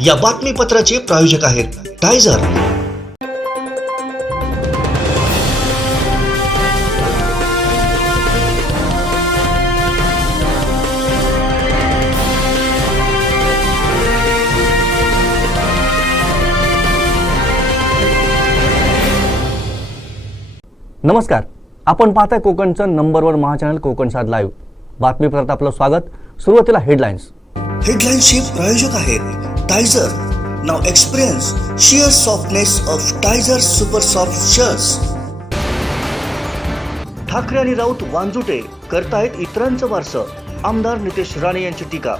या बातमीपत्राचे प्रायोजक आहेत टायझर। नमस्कार, आपण पाहताय कोकणचं नंबर 1 महाचॅनल कोकण सात लाईव्ह। बातमीपत्रात आपलं स्वागत। सुरुवातीला हेडलाईन्स। हेडलाईन्सचे प्रायोजक आहेत Tyzer. Now experience sheer softness of Tyzer super soft shirts. Thackeray आणि राऊत वांजुटे करतायत इतरांचं वारसं, आमदार नितेश राणे यांची टीका।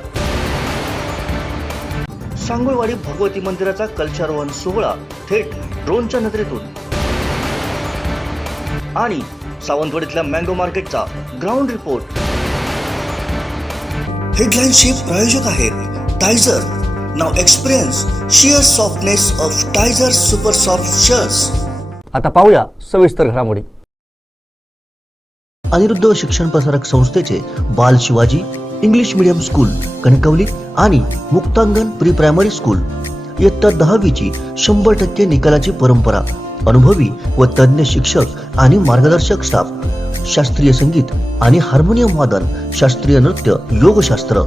सांगोळवाडी भगवती मंदिराचा कलशारोहण सोहळा थेट ड्रोनच्या नजरेतून। आणि सावंतवाडीतल्या मँगो मार्केटचा ग्राउंड रिपोर्ट। हेडलाईन्सचे प्रायोजक आहेत Tyzer. Now experience sheer softness of Tyzer super soft shirts. आता पाहूया सविस्तर घडामोडी। अनिरुद्ध शिक्षण प्रसारक संस्थेचे Bal Shivaji English medium school Kankavli आणि मुक्तांगण प्री प्रायमरी स्कूल इयत्ता 10वीची 100% निकालाची परंपरा। अनुभवी व तज्ञ शिक्षक आणि मार्गदर्शक स्टाफ, शास्त्रीय संगीत आणि हार्मोनियम वादन, शास्त्रीय नृत्य, योगशास्त्र,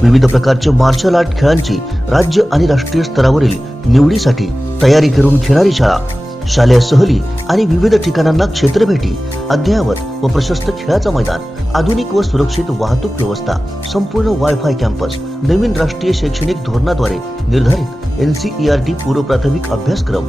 विविध प्रकारचे मार्शल आर्ट खेळांची राज्य आणि राष्ट्रीय स्तरावरील निवडीसाठी तयारी करून घेणारी शाळा। शालेय सहली आणि विविध ठिकाणांना क्षेत्रभेटी, अद्ययावत व प्रशस्त खेळाचं मैदान, आधुनिक व सुरक्षित वाहतूक व्यवस्था, संपूर्ण वायफाय कॅम्पस, नवीन राष्ट्रीय शैक्षणिक धोरणाद्वारे निर्धारित NCERT पूर्व प्राथमिक अभ्यासक्रम,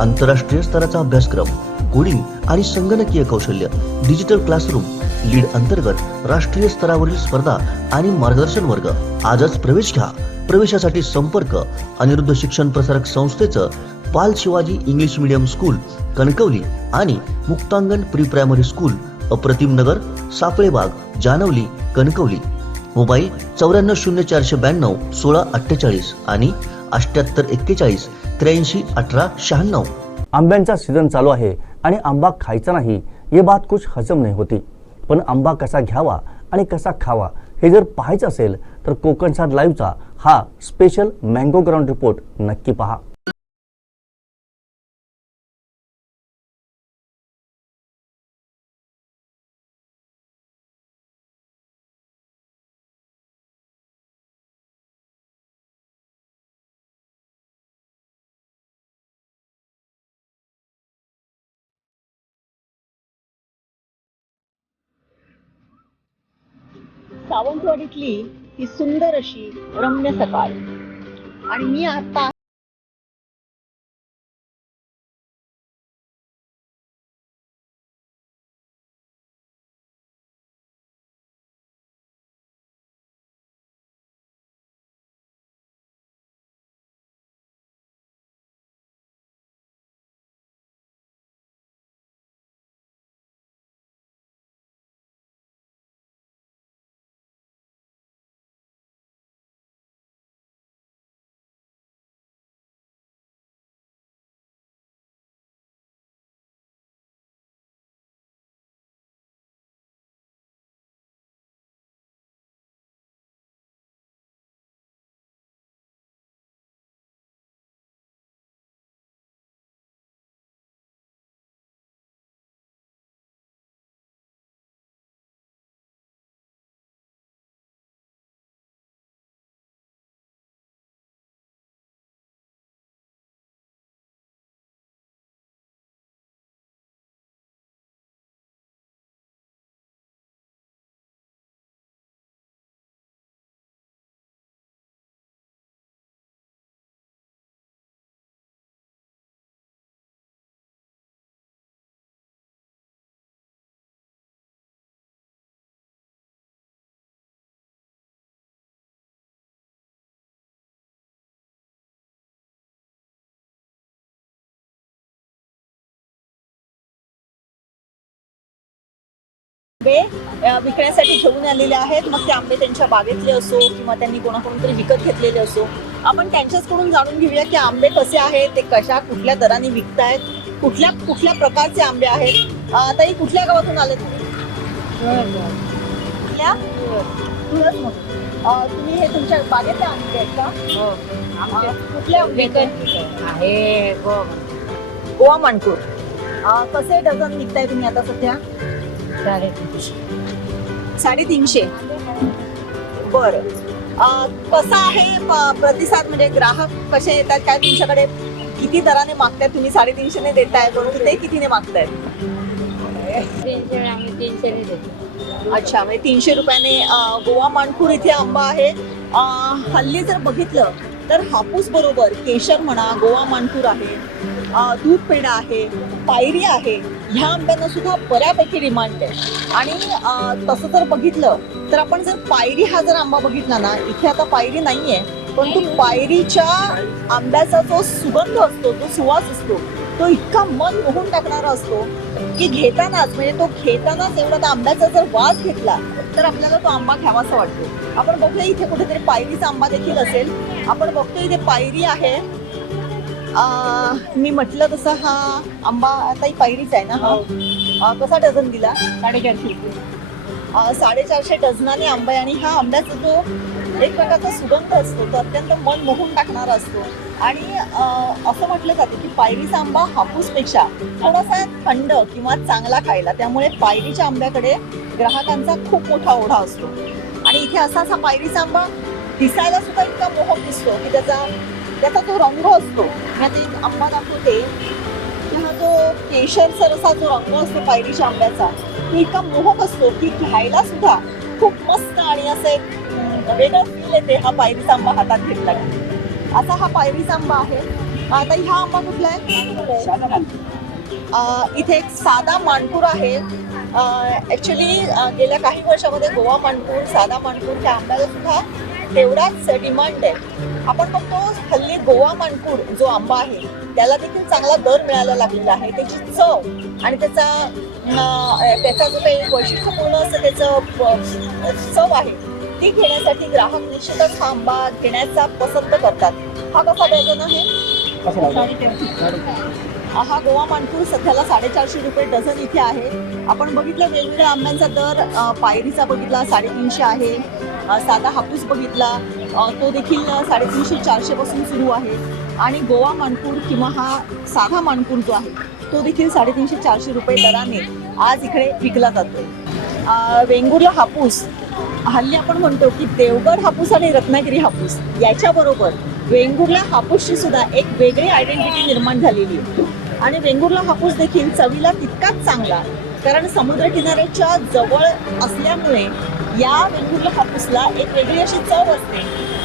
आंतरराष्ट्रीय स्तराचा अभ्यासक्रम, कोडिंग आणि संगणकीय कौशल्य, डिजिटल क्लासरूम, लीड अंतर्गत राष्ट्रीय स्तरावरील स्पर्धा आणि मार्गदर्शन वर्ग। आजच प्रवेश घ्या। प्रवेशासाठी संपर्क अनिरुद्ध शिक्षण प्रसारक संस्थेचं बाल Shivaji English medium school Kankavli आणि मुक्तांगण प्री प्रायमरी स्कूल, अप्रतिम नगर, सापळेबाग, जानवली, कणकवली। मोबाईल 940492 1648 आणि 7841 83 18 96। आंब्यांचा सीझन चालू आहे आणि आंबा खायचा नाही ये बात कुछ हजम नाही होती, पण आंबा कसा घ्यावा आणि कसा खावा हे जर पाहायचं असेल तर कोकण सात लाईव्हचा हा स्पेशल मँगो ग्राउंड रिपोर्ट नक्की पहा। सावंतवाडीतली ही सुंदर अशी रम्य सकाळ आणि मी आता आंबे विकण्यासाठी घेऊन आलेले आहेत। मग ते आंबे त्यांच्या बागेतले असो किंवा त्यांनी कोणाकडून तरी विकत घेतलेले असो, आपण त्यांच्याचकडून जाणून घेऊया की आंबे कसे आहेत, ते कशा कुठल्या दराने विकतायत, कुठल्या कुठल्या प्रकारचे आंबे आहेत। ताई, कुठल्या गावातून आले तुम्ही? कुठल्या? तुम्ही हे तुमच्या बागेतले आंबे आहेत का? हो कुठले आंबे आहेत? आहे गोवा मानपूर. कसे डझन विकताय तुम्ही आता सध्या? 350. बरं. कसा आहे प्रतिसाद, म्हणजे ग्राहक कसे येतात काय तुमच्याकडे? किती दराने मागताय तुम्ही? 350 ने देताय, परंतु ते कितीने मागतायत? 300 देतो. अच्छा, म्हणजे 300 रुपयाने गोवा मानपूर इथे आंबा आहे. हल्ली जर बघितलं तर हापूस बरोबर केशर म्हणा, गोवा मानपूर आहे, दूध पेढा आहे, पायरी आहे, ह्या आंब्यांना सुद्धा बऱ्यापैकी डिमांड आहे. आणि तसं जर बघितलं तर आपण जर पायरी हा जर आंबा बघितला ना, इथे आता पायरी नाहीये, परंतु पायरीच्या आंब्याचा जो सुगंध असतो, जो सुवास असतो, तो इतका मन मोहून टाकणारा असतो की घेतानाच, म्हणजे तो घेतानाच एवढा त्या आंब्याचा जर वास घेतला तर आपल्याला तो आंबा घ्यावासा वाटतो. आपण बघतोय इथे कुठेतरी पायरीचा आंबा देखील असेल. आपण बघतोय इथे पायरी आहे. मी म्हटलं तसं हा आंबा आता ही पायरीच आहे ना. हा कसा डझन दिला? 450 डझनाने आंबा आहे. आणि हा आंब्याचा जो एक प्रकारचा सुगंध असतो तो अत्यंत मन मोहून टाकणारा असतो. आणि असं म्हटलं जातं की पायरीचा आंबा हापूसपेक्षा थोडासा थंड किंवा चांगला खायला, त्यामुळे पायरीच्या आंब्याकडे ग्राहकांचा खूप मोठा ओढा असतो. आणि इथे असा पायरीचा आंबा दिसायला सुद्धा इतका मोहक दिसतो की त्याचा जो रंग असतो, मी आता एक आंबा दाखवते, हा जो केशरसर असा जो रंग असतो पायरीच्या आंब्याचा, तो इतका मोहक असतो की घ्यायला सुद्धा खूप मस्त आणि असं एक वेगळं फील येते हा पायरीचा आंबा हातात घेतला की. असा हा पायरीचा आंबा आहे. आता हा आंबा कुठला आहे? इथे एक साधा मानपूर आहे. ऍक्च्युली गेल्या काही वर्षामध्ये गोवा मानपूर, साधा मानपूर ह्या आंब्याला सुद्धा तेवढाच डिमांड आहे. आपण बघतो हल्ली गोवा मानपूर जो आंबा आहे त्याला देखील चांगला दर मिळायला लागलेला आहे. त्याची चव आणि त्याचा जो काही वैशिष्ट्यपूर्ण असं त्याचं चव आहे ती घेण्यासाठी ग्राहक निश्चितच हा आंबा घेण्याचा पसंत करतात. हा कसा डझन आहे? हा गोवा मानपूर सध्याला 450 रुपये डझन इथे आहे. आपण बघितलं वेगवेगळ्या आंब्यांचा दर. पायरीचा बघितला 350 आहे. साधा हापूस बघितला तो देखील 350-400 पासून सुरू आहे. आणि गोवा मानपूर किंवा हा साधा मानपूर जो आहे तो देखील 350-400 रुपये दराने आज इकडे विकला जातो. वेंगुर्ला हापूस, हल्ली आपण म्हणतो की देवगड हापूस आणि रत्नागिरी हापूस याच्याबरोबर वेंगुर्ला हापूसची सुद्धा एक वेगळी आयडेंटिटी निर्माण झालेली आहे. आणि वेंगुर्ला हापूस देखील चवीला तितकाच चांगला, कारण समुद्रकिनाऱ्याच्या जवळ असल्यामुळे या वेंगुर्ला हापूसला एक वेगळी अशी चव असते.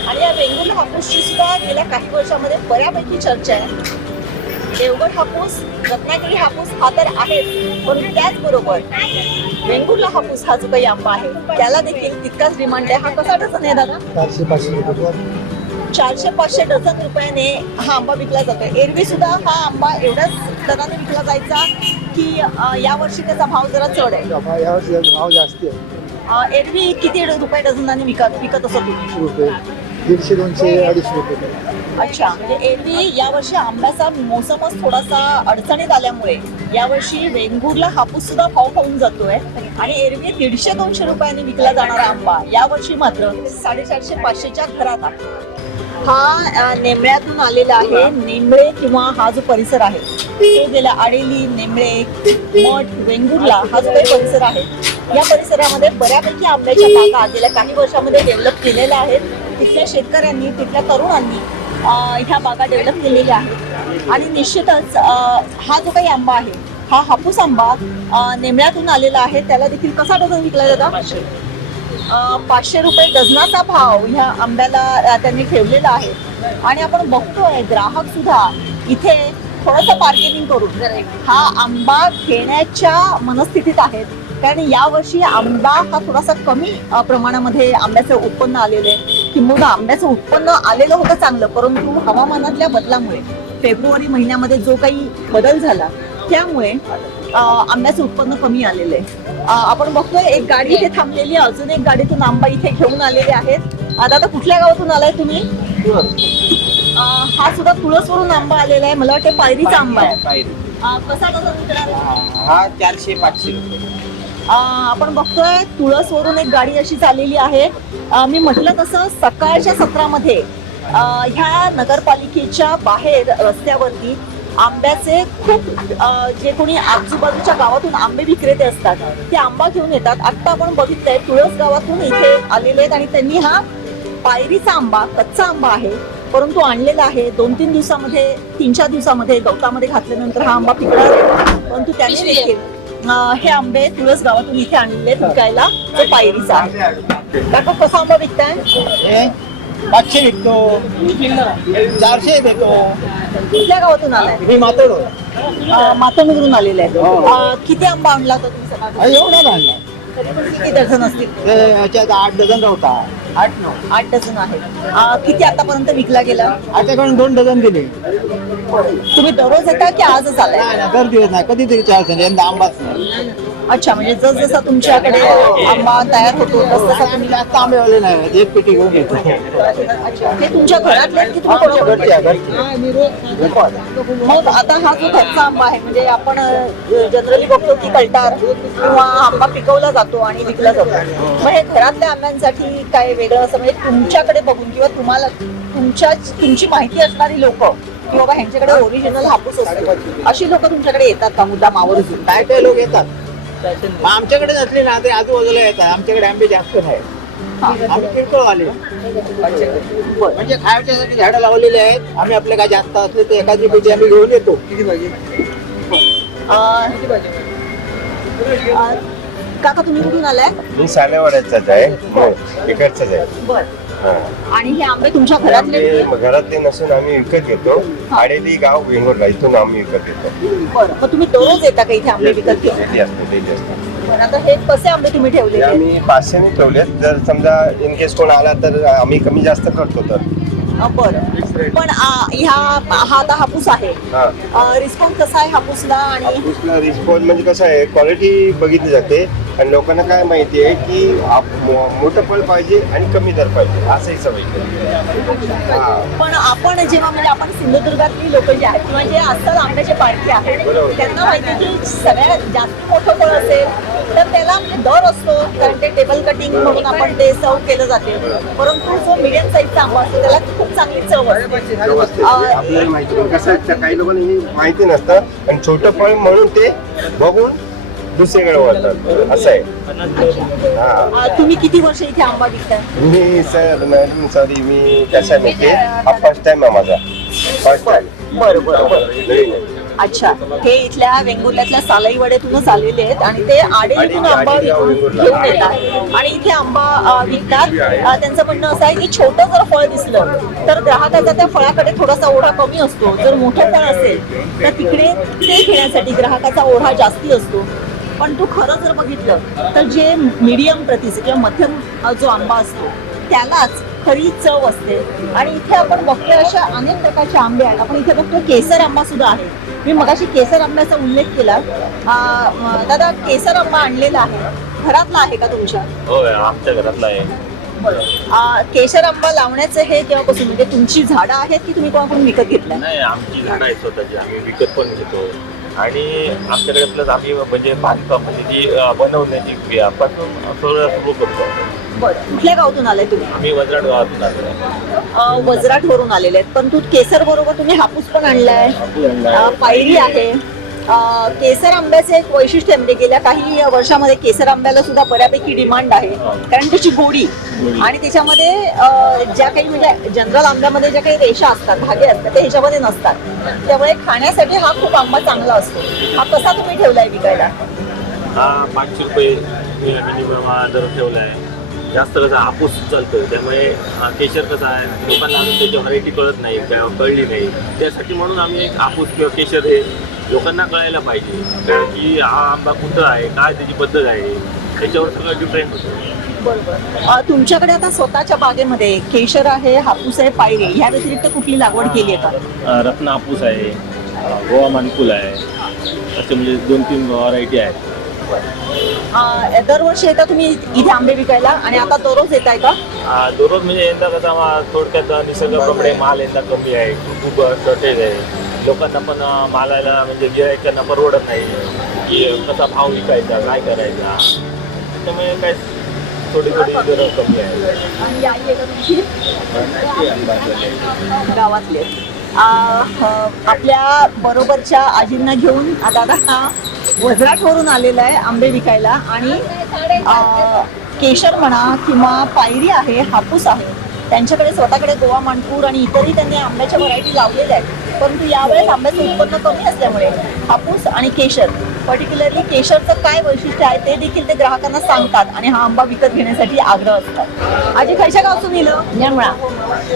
आणि या वेंगुर्ला हापूसची सुद्धा गेल्या काही वर्षामध्ये बऱ्यापैकी चर्चा आहे. देवगड हापूस, रत्नागिरी हापूस हा तर आहेच, पण त्याचबरोबर वेंगुर्ला हापूस हा जो काही आंबा आहे त्याला देखील तितकाच डिमांड आहे. हा कसा डझन आहे दादा? 400-500 डझन रुपयाने हा आंबा विकला जातो. एरवी सुद्धा हा आंबा एवढ्याच दराने विकला जायचा की यावर्षी त्याचा भाव जरा चढ आहे? यावर्षी भाव जास्त आहे. एरवी किती रुपये डझनाने विकत असतो तुम्ही? 150-200-250 रुपये. अच्छा, म्हणजे एरवी यावर्षी आंब्याचा मोसमच थोडासा अडचणीत आल्यामुळे यावर्षी वेंगुर्ला हापूस सुद्धा भाव खाऊन जातोय. आणि एरवी 150-200 रुपयांनी विकला जाणारा आंबा यावर्षी मात्र 450-500च्या घरात आहे. हा नेमळ्यातून आलेला आहे. नेमळे किंवा हा जो परिसर आहे तो गेला आडेली, नेमळे, मठ, वेंगुर्ला हा जो काही परिसर आहे या परिसरामध्ये बऱ्यापैकी आंब्याच्या बागा गेल्या काही वर्षामध्ये डेव्हलप केलेल्या आहेत. तिथल्या शेतकऱ्यांनी, तिथल्या तरुणांनी ह्या बागा डेव्हलप केलेल्या आहेत. आणि निश्चितच हा जो काही आंबा आहे हा हापूस आंबा नेमळ्यातून आलेला आहे. त्याला देखील कसा डझन विकला जातो? 500 रुपये डझनाचा भाव ह्या आंब्याला त्यांनी ठेवलेला आहे. आणि आपण बघतोय ग्राहक सुद्धा इथे थोडंसं बार्गेनिंग करून हा आंबा घेण्याच्या मनस्थितीत आहेत. कारण यावर्षी आंबा हा थोडासा कमी प्रमाणामध्ये आंब्याचं उत्पन्न आलेलं आहे. किंवा आंब्याचं उत्पन्न आलेलं होतं चांगलं, परंतु हवामानातल्या बदलामुळे फेब्रुवारी महिन्यामध्ये जो काही बदल झाला त्यामुळे आंब्याचं उत्पन्न कमी आलेलं आहे. आपण बघतोय एक गाडी इथे थांबलेली आहे. अजून एक गाडीतून आंबा इथे घेऊन आलेले आहेत. आता कुठल्या गावातून आलाय तुम्ही? हा सुद्धा तुळसवरून आंबा आलेला आहे. मला वाटतं पायरीचा आंबा आहे. कसा डझन विकणार? हा 400-500 रुपये. आपण बघतोय तुळसवरून एक गाडी अशी चाललेली आहे. मी म्हटलं तसं सकाळच्या सत्रामध्ये ह्या नगरपालिकेच्या बाहेर रस्त्यावरती आंब्याचे खूप जे कोणी आजूबाजूच्या गावातून आंबे विक्रेते असतात ते आंबा घेऊन येतात. आत्ता आपण बघितलंय तुळस गावातून इथे आलेले आहेत आणि त्यांनी हा पायरीचा आंबा, कच्चा आंबा आहे परंतु आणलेला आहे. 2-3 दिवसामध्ये, 3-4 दिवसामध्ये गवतामध्ये घातल्यानंतर हा आंबा पिकणार आहे. परंतु त्यांनी देखील हे आंबे तुळस गावातून इथे आणले विकायला, जो पायरीचा आहे. काका कसा आंबा विकताय? 500 विकतो, 400 देतो. कुठल्या गावातून आलाय? मी मातोड मातोंडवरून आलेले आहे. किती आंबा आणला होता तुम्ही सकाळी? एवढा आणला तरी पण किती डझन असतील? ते ह्याच्यात 8 डझन होता. 8 डझन आहे. किती आतापर्यंत विकला गेला? आताकडून 2 डझन दिले. तुम्ही दररोज येता की आजच आलाय? नाही, गर्दी होत नाही, कधीतरी 400. यंदा आंबाच नाही. अच्छा, म्हणजे जसजसा तुमच्याकडे आंबा तयार होतो तसं आम्ही जास्त आंबेवाले नाही, एक पेटी घेऊन घेतो. अच्छा, हे तुमच्या घरातले आहेत की तुम्ही कोणाकडून? मग आता हा जो घरचा आंबा आहे म्हणजे आपण जनरली बघतो की कलटार किंवा आंबा पिकवला जातो आणि विकला जातो. मग हे घरातल्या आंब्यांसाठी काय वेगळं असं म्हणजे तुमच्याकडे बघून किंवा तुम्हाला तुमची माहिती असणारी लोक की बाबा ह्यांच्याकडे ओरिजिनल हापूस असतो अशी लोक तुमच्याकडे येतात का मुद्दाम आवर्जून? काय लोक येतात. मग आमच्याकडे नसले ना ते आजूबाजूला येतात. आमच्याकडे आंबे जास्त नाही, आम्ही किरकोळ आले. म्हणजे खायच्यासाठी झाडं लावलेली आहेत. आम्ही आपले काय जास्त असले तर एखादी पेटी आम्ही घेऊन येतो. किती पाहिजे? काका तुम्ही कुठून आलाय? मी सालेवाड्याचाच आहे, इकडचाच आहे. बर. आणि हे आंबे तुमच्या घरातले? घरातले नसून आम्ही विकत घेतो. आडेली गाव वेंगुर्ला, इथून आम्ही विकत घेतो. बरं, मग तुम्ही दररोज येता का इथे आंबे विकत घेऊन? डेली असतो. पण आता हे कसे आंबे तुम्ही ठेवले? आम्ही 500 ने ठेवलेत. जर समजा इन केस कोण आला तर आम्ही कमी जास्त करतो. तर बरं, पण हा आता हापूस आहे, रिस्पॉन्स कसा आहे हापूसला? आणि रिस्पॉन्स म्हणजे कसं आहे, क्वालिटी बघितली जाते आणि लोकांना काय माहिती आहे की मोठं फळ पाहिजे आणि कमी दर पाहिजे, असंही सवय. पण आपण जेव्हा म्हणजे आपण सिंधुदुर्गातली लोक जे आहेत किंवा जे आजकाल आंब्याचे पारखे आहेत त्यांना माहिती आहे की सगळ्यात जास्त मोठं फळ असेल तर त्याला दर असतो, कारण ते टेबल कटिंग म्हणून आपण ते सर्व केलं जाते. परंतु जो मिडियम साईजचा आंबा असतो त्याला खूप चांगली चव असते. आपल्याला माहिती पण कसं आहे, काही लोकांना ही माहिती नसतं आणि छोटं फळ म्हणून ते बघून दुसरीकडे वळतात, असं आहे. तुम्ही किती वर्ष इथे आंबा विकताय? मी मॅडम सॉरी, मी कशा माहिती हा फर्स्ट टाइम आहे माझा. First time. बरोबर. अच्छा, हे इथल्या वेंगुर्ल्यातल्या सालाईवाड्यातूनच आलेले आहेत आणि ते आडेलीतून आंबा घेऊन येतात आणि इथे आंबा विकतात. त्यांचं म्हणणं असं आहे की छोटं जर फळ दिसलं तर ग्राहकाचा त्या फळाकडे थोडासा ओढा कमी असतो. जर मोठं फळ असेल तर तिकडे ते घेण्यासाठी ग्राहकाचा ओढा जास्ती असतो. पण तू खरं जर बघितलं तर जे मीडियम प्रतीचे किंवा मध्यम जो आंबा असतो त्यालाच खरी चव असते. आणि इथे आपण बघतोय अशा अनेक प्रकारचे आंबे आहेत. आपण इथे बघतो केसर आंबा सुद्धा आहे. मी मगाशी केसर आंब्याचा उल्लेख केला. दादा, केसर आंबा आणलेला आहे, घरातला आहे का तुमच्या? हो, आमच्या घरातला आहे. केसर आंबा लावण्याचं हे केव्हापासून, म्हणजे तुमची झाडं आहेत की तुम्ही कोणाकडून विकत घेतलं? नाही, आमची झाडं आहेत स्वतःची, आम्ही विकत पण घेतो. आणि आमच्याकडे प्लस आम्ही म्हणजे बांधकाम म्हणजे जी बनवण्याची क्रियापासून सुरू करतो. बरं, कुठल्या गावातून आलाय तुम्ही? आम्ही वजराट गावातून आलो. वजराट वरून आलेले आहेत. पण तू केसर बरोबर तुम्ही हापूस पण आणलाय, पायरी आहे. केसर आंब्याचे एक वैशिष्ट्य म्हणजे गेल्या काही वर्षामध्ये केसर आंब्याला सुद्धा बऱ्यापैकी डिमांड आहे, कारण त्याची गोडी आणि त्याच्यामध्ये ज्या काही म्हणजे जनरल आंब्यामध्ये ज्या काही रेषा असतात, धागे असतात, ते ह्याच्यामध्ये नसतात. त्यामुळे खाण्यासाठी हा खूप आंबा चांगला असतो. हा कसा तुम्ही ठेवलाय विकायला? हा 500 रुपये मिनिमम दर ठेवला आहे. जास्त कसा हापूस चालतो, त्यामुळे केशर कसा आहे लोकांना अजून त्याची व्हरायटी कळत नाही, कळली नाही. त्यासाठी म्हणून आम्ही एक हापूस किंवा केशर हे लोकांना कळायला पाहिजे, कारण की हा आंबा कुठं आहे, काय त्याची पद्धत आहे, त्याच्यावर सगळं डिफरंट होतं. बरोबर. तुमच्याकडे आता स्वतःच्या बागेमध्ये केशर आहे, हापूस आहे, पायरी, ह्या व्यतिरिक्त कुठली लागवड केली आहे का? रत्न हापूस आहे, गोवा मानकुल आहे, असे म्हणजे 2-3 व्हरायटी आहेत. दरवर्षी येता तुम्ही इथे आंबे विकायला आणि आता दररोज येत आहे का? दररोज म्हणजे यंदा कसा थोडक्यात निसर्गाप्रमाणे माल यंदा कमी आहे, खूप शॉर्टेज आहे. लोकांना पण मालाला म्हणजे गिरायकांना परवडत नाही की कसा भाव विकायचा, काय करायचा. त्यामुळे काय थोडी थोडी जरा कमी आहे. आणि आई आहे का तुमची? गावातले. आपल्या बरोबरच्या आजींना घेऊन दादा वजराटवरून आलेला आहे आंबे विकायला. आणि केशर म्हणा किंवा पायरी आहे, हापूस आहे, त्यांच्याकडे स्वतःकडे गोवा मानपूर आणि इतरही त्यांनी आंब्याच्या व्हरायटी लावलेल्या आहेत. परंतु यावेळेस आंब्याचं उत्पन्न कमी असल्यामुळे हापूस आणि केशर, पर्टिक्युलरली केशरचं काय वैशिष्ट्य आहे ते देखील ते ग्राहकांना सांगतात आणि हा आंबा विकत घेण्यासाठी आग्रह असतात. आजी खयच्या गावचून इलं? नेमळा.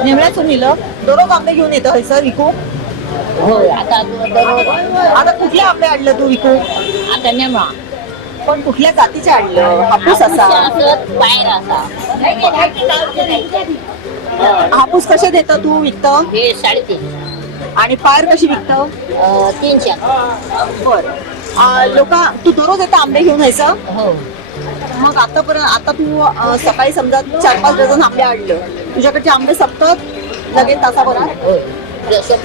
नेमळ्यातून इलं. दररोज आंबे घेऊन येतं हयसर विकू? होय, आता दररोज आता कुठले आंबे आणलं तू विकू? आता नेमळा. पण कुठल्या जातीचे आणलं? हापूस असा? असं बाहेर असा. हापूस कसे देतं तू विकतं? हे 3.5. आणि पायर कशी विकतं? 300. बर. लोक तू दररोज येतं आंबे घेऊन यायचं? हो. मग आता तू सकाळी समजा 4-5 डझन आंबे आणलं, तुझ्याकडचे आंबे सपतात लगेच तासाभरात? होय. जसं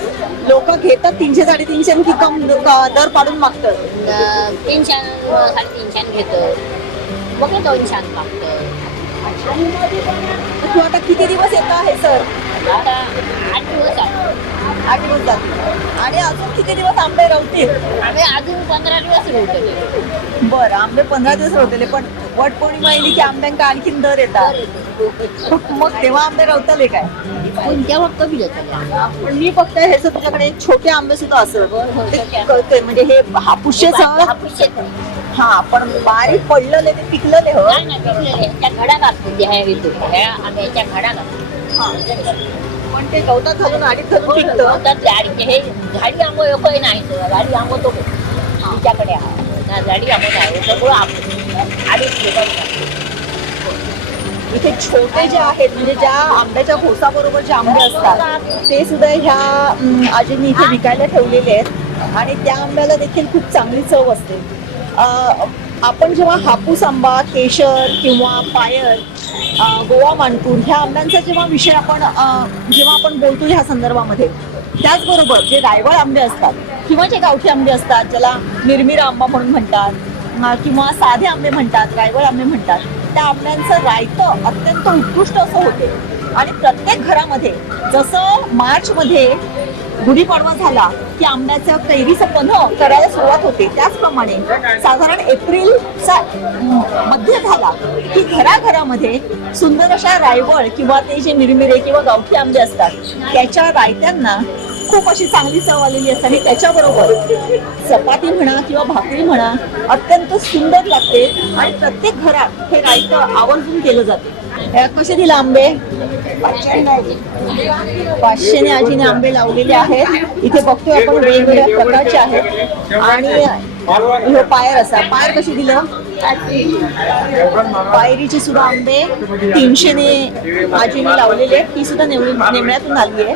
लोक घेतात 300-350 की कम दर पाडून मागतात? 300 350 घेतो. मग 200 मागतो. तू आता किती दिवस येतं आहे सर? आता 8 दिवस आहे. 8 दिवस जातील. आणि अजून किती दिवस आंबे राहतील? आम्ही अजून 15 दिवस राहतो. बरं, आंबे 15 दिवस राहतले. पण वट पौर्णिमा येईल की आंब्यांका आणखीन दर येतात, मग तेव्हा आंबे राहतले काय? पण तेव्हा कमी जातो. पण मी फक्त हे सर तुझ्याकडे छोटे आंबे सुद्धा असं ते कळते, म्हणजे हे हापूसचेच हा, पण बारीक पडलेले ते पिकलेले हो. नाही नाही, पिकलेले त्या घडा कापतो. ह्या ऋतू ह्या आंब्याच्या घडा कापतो. पण ते गवतात घालून आडीत घालून पिकतं. तर झाडी हे झाडी आंबो एकही नाही. झाडी आंबो तो तिच्याकडे आहे. झाडी आंबो नाही, सगळं आंबो आणि इथे छोटे जे आहेत, म्हणजे ज्या आंब्याच्या घोसाबरोबर जे आंबे असतात ते सुद्धा ह्या आजींनी इथे विकायला ठेवलेले आहेत. आणि त्या आंब्याला देखील खूप चांगली चव असते. आपण जेव्हा हापूस आंबा, केशर किंवा पायर, गोवा मानपूर ह्या आंब्यांचा जेव्हा विषय जेव्हा आपण बोलतो ह्या संदर्भामध्ये, त्याचबरोबर जे रायवळ आंबे असतात किंवा जे गावठी आंबे असतात, ज्याला मिरमिरा आंबा म्हणून म्हणतात किंवा साधे आंबे म्हणतात, रायवळ आंबे म्हणतात, त्या आंब्यांचं रायतं अत्यंत उत्कृष्ट असं होते. आणि प्रत्येक घरामध्ये जसं मार्चमध्ये गुढीपाडवा झाला की आंब्याच्या कैरीचं पन्ह करायला सुरुवात होते, त्याचप्रमाणे साधारण एप्रिलचा मध्य झाला की घराघरामध्ये सुंदर अशा रायवळ किंवा ते जे मिरमिरे किंवा गावठी आंबे असतात त्याच्या रायत्यांना खूप अशी चांगली चव आलेली असते. आणि त्याच्याबरोबर चपाती म्हणा किंवा भाकरी म्हणा अत्यंत सुंदर लागते. आणि प्रत्येक घरात हे रायतं आवर्जून केलं जाते. कसे दिले आंबे? 500ने आजीने आंबे लावलेले आहेत. इथे बघतोय आपण वेगवेगळ्या प्रकारचे आहेत. आणि हे पायर असा, पायर कशी दिलं? पायरीची सुद्धा आंबे 300ने आजीने लावलेले आहेत. ती सुद्धा नेमण्यातून आली आहे.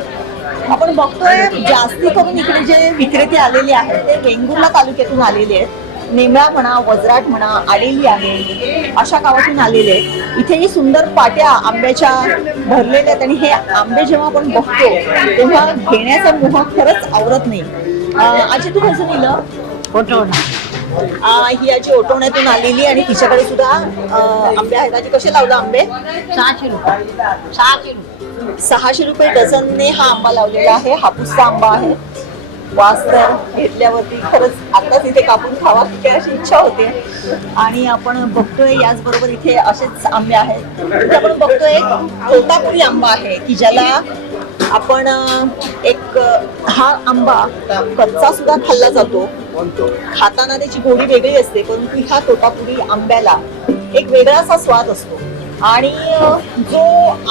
आपण बघतोय जास्ती करून इकडे जे विक्रेते आलेले आहेत ते वेंगुर्ला तालुक्यातून आलेले आहेत. नेमळा म्हणा, वजराट म्हणा, आडेली आहे, अशा गावातून आलेले. इथेही सुंदर पाट्या आंब्याच्या भरलेल्या आहेत. आणि हे आंबे जेव्हा आपण बघतो तेव्हा घेण्याचा मोह खरंच आवरत नाही. आजी तू कसं दिलं? ही आजी ओटवण्यातून आलेली आणि तिच्याकडे सुद्धा आंबे आहेत. आजी कसे लावलं आंबे? 600 रुपये. 600 रुपये डझनने हा आंबा लावलेला आहे. हापूसचा आंबा आहे. वास तर घेतल्यावरती खरंच आताच इथे कापून खावा की अशी इच्छा होते. आणि आपण बघतोय याचबरोबर इथे असेच आंबे आहेत. इथे आपण बघतोय तोतापुरी आंबा आहे की ज्याला आपण हा आंबा कच्चा सुद्धा खाल्ला जातो. खाताना त्याची गोडी वेगळी असते, परंतु ह्या तोतापुरी आंब्याला एक वेगळासा स्वाद असतो. आणि जो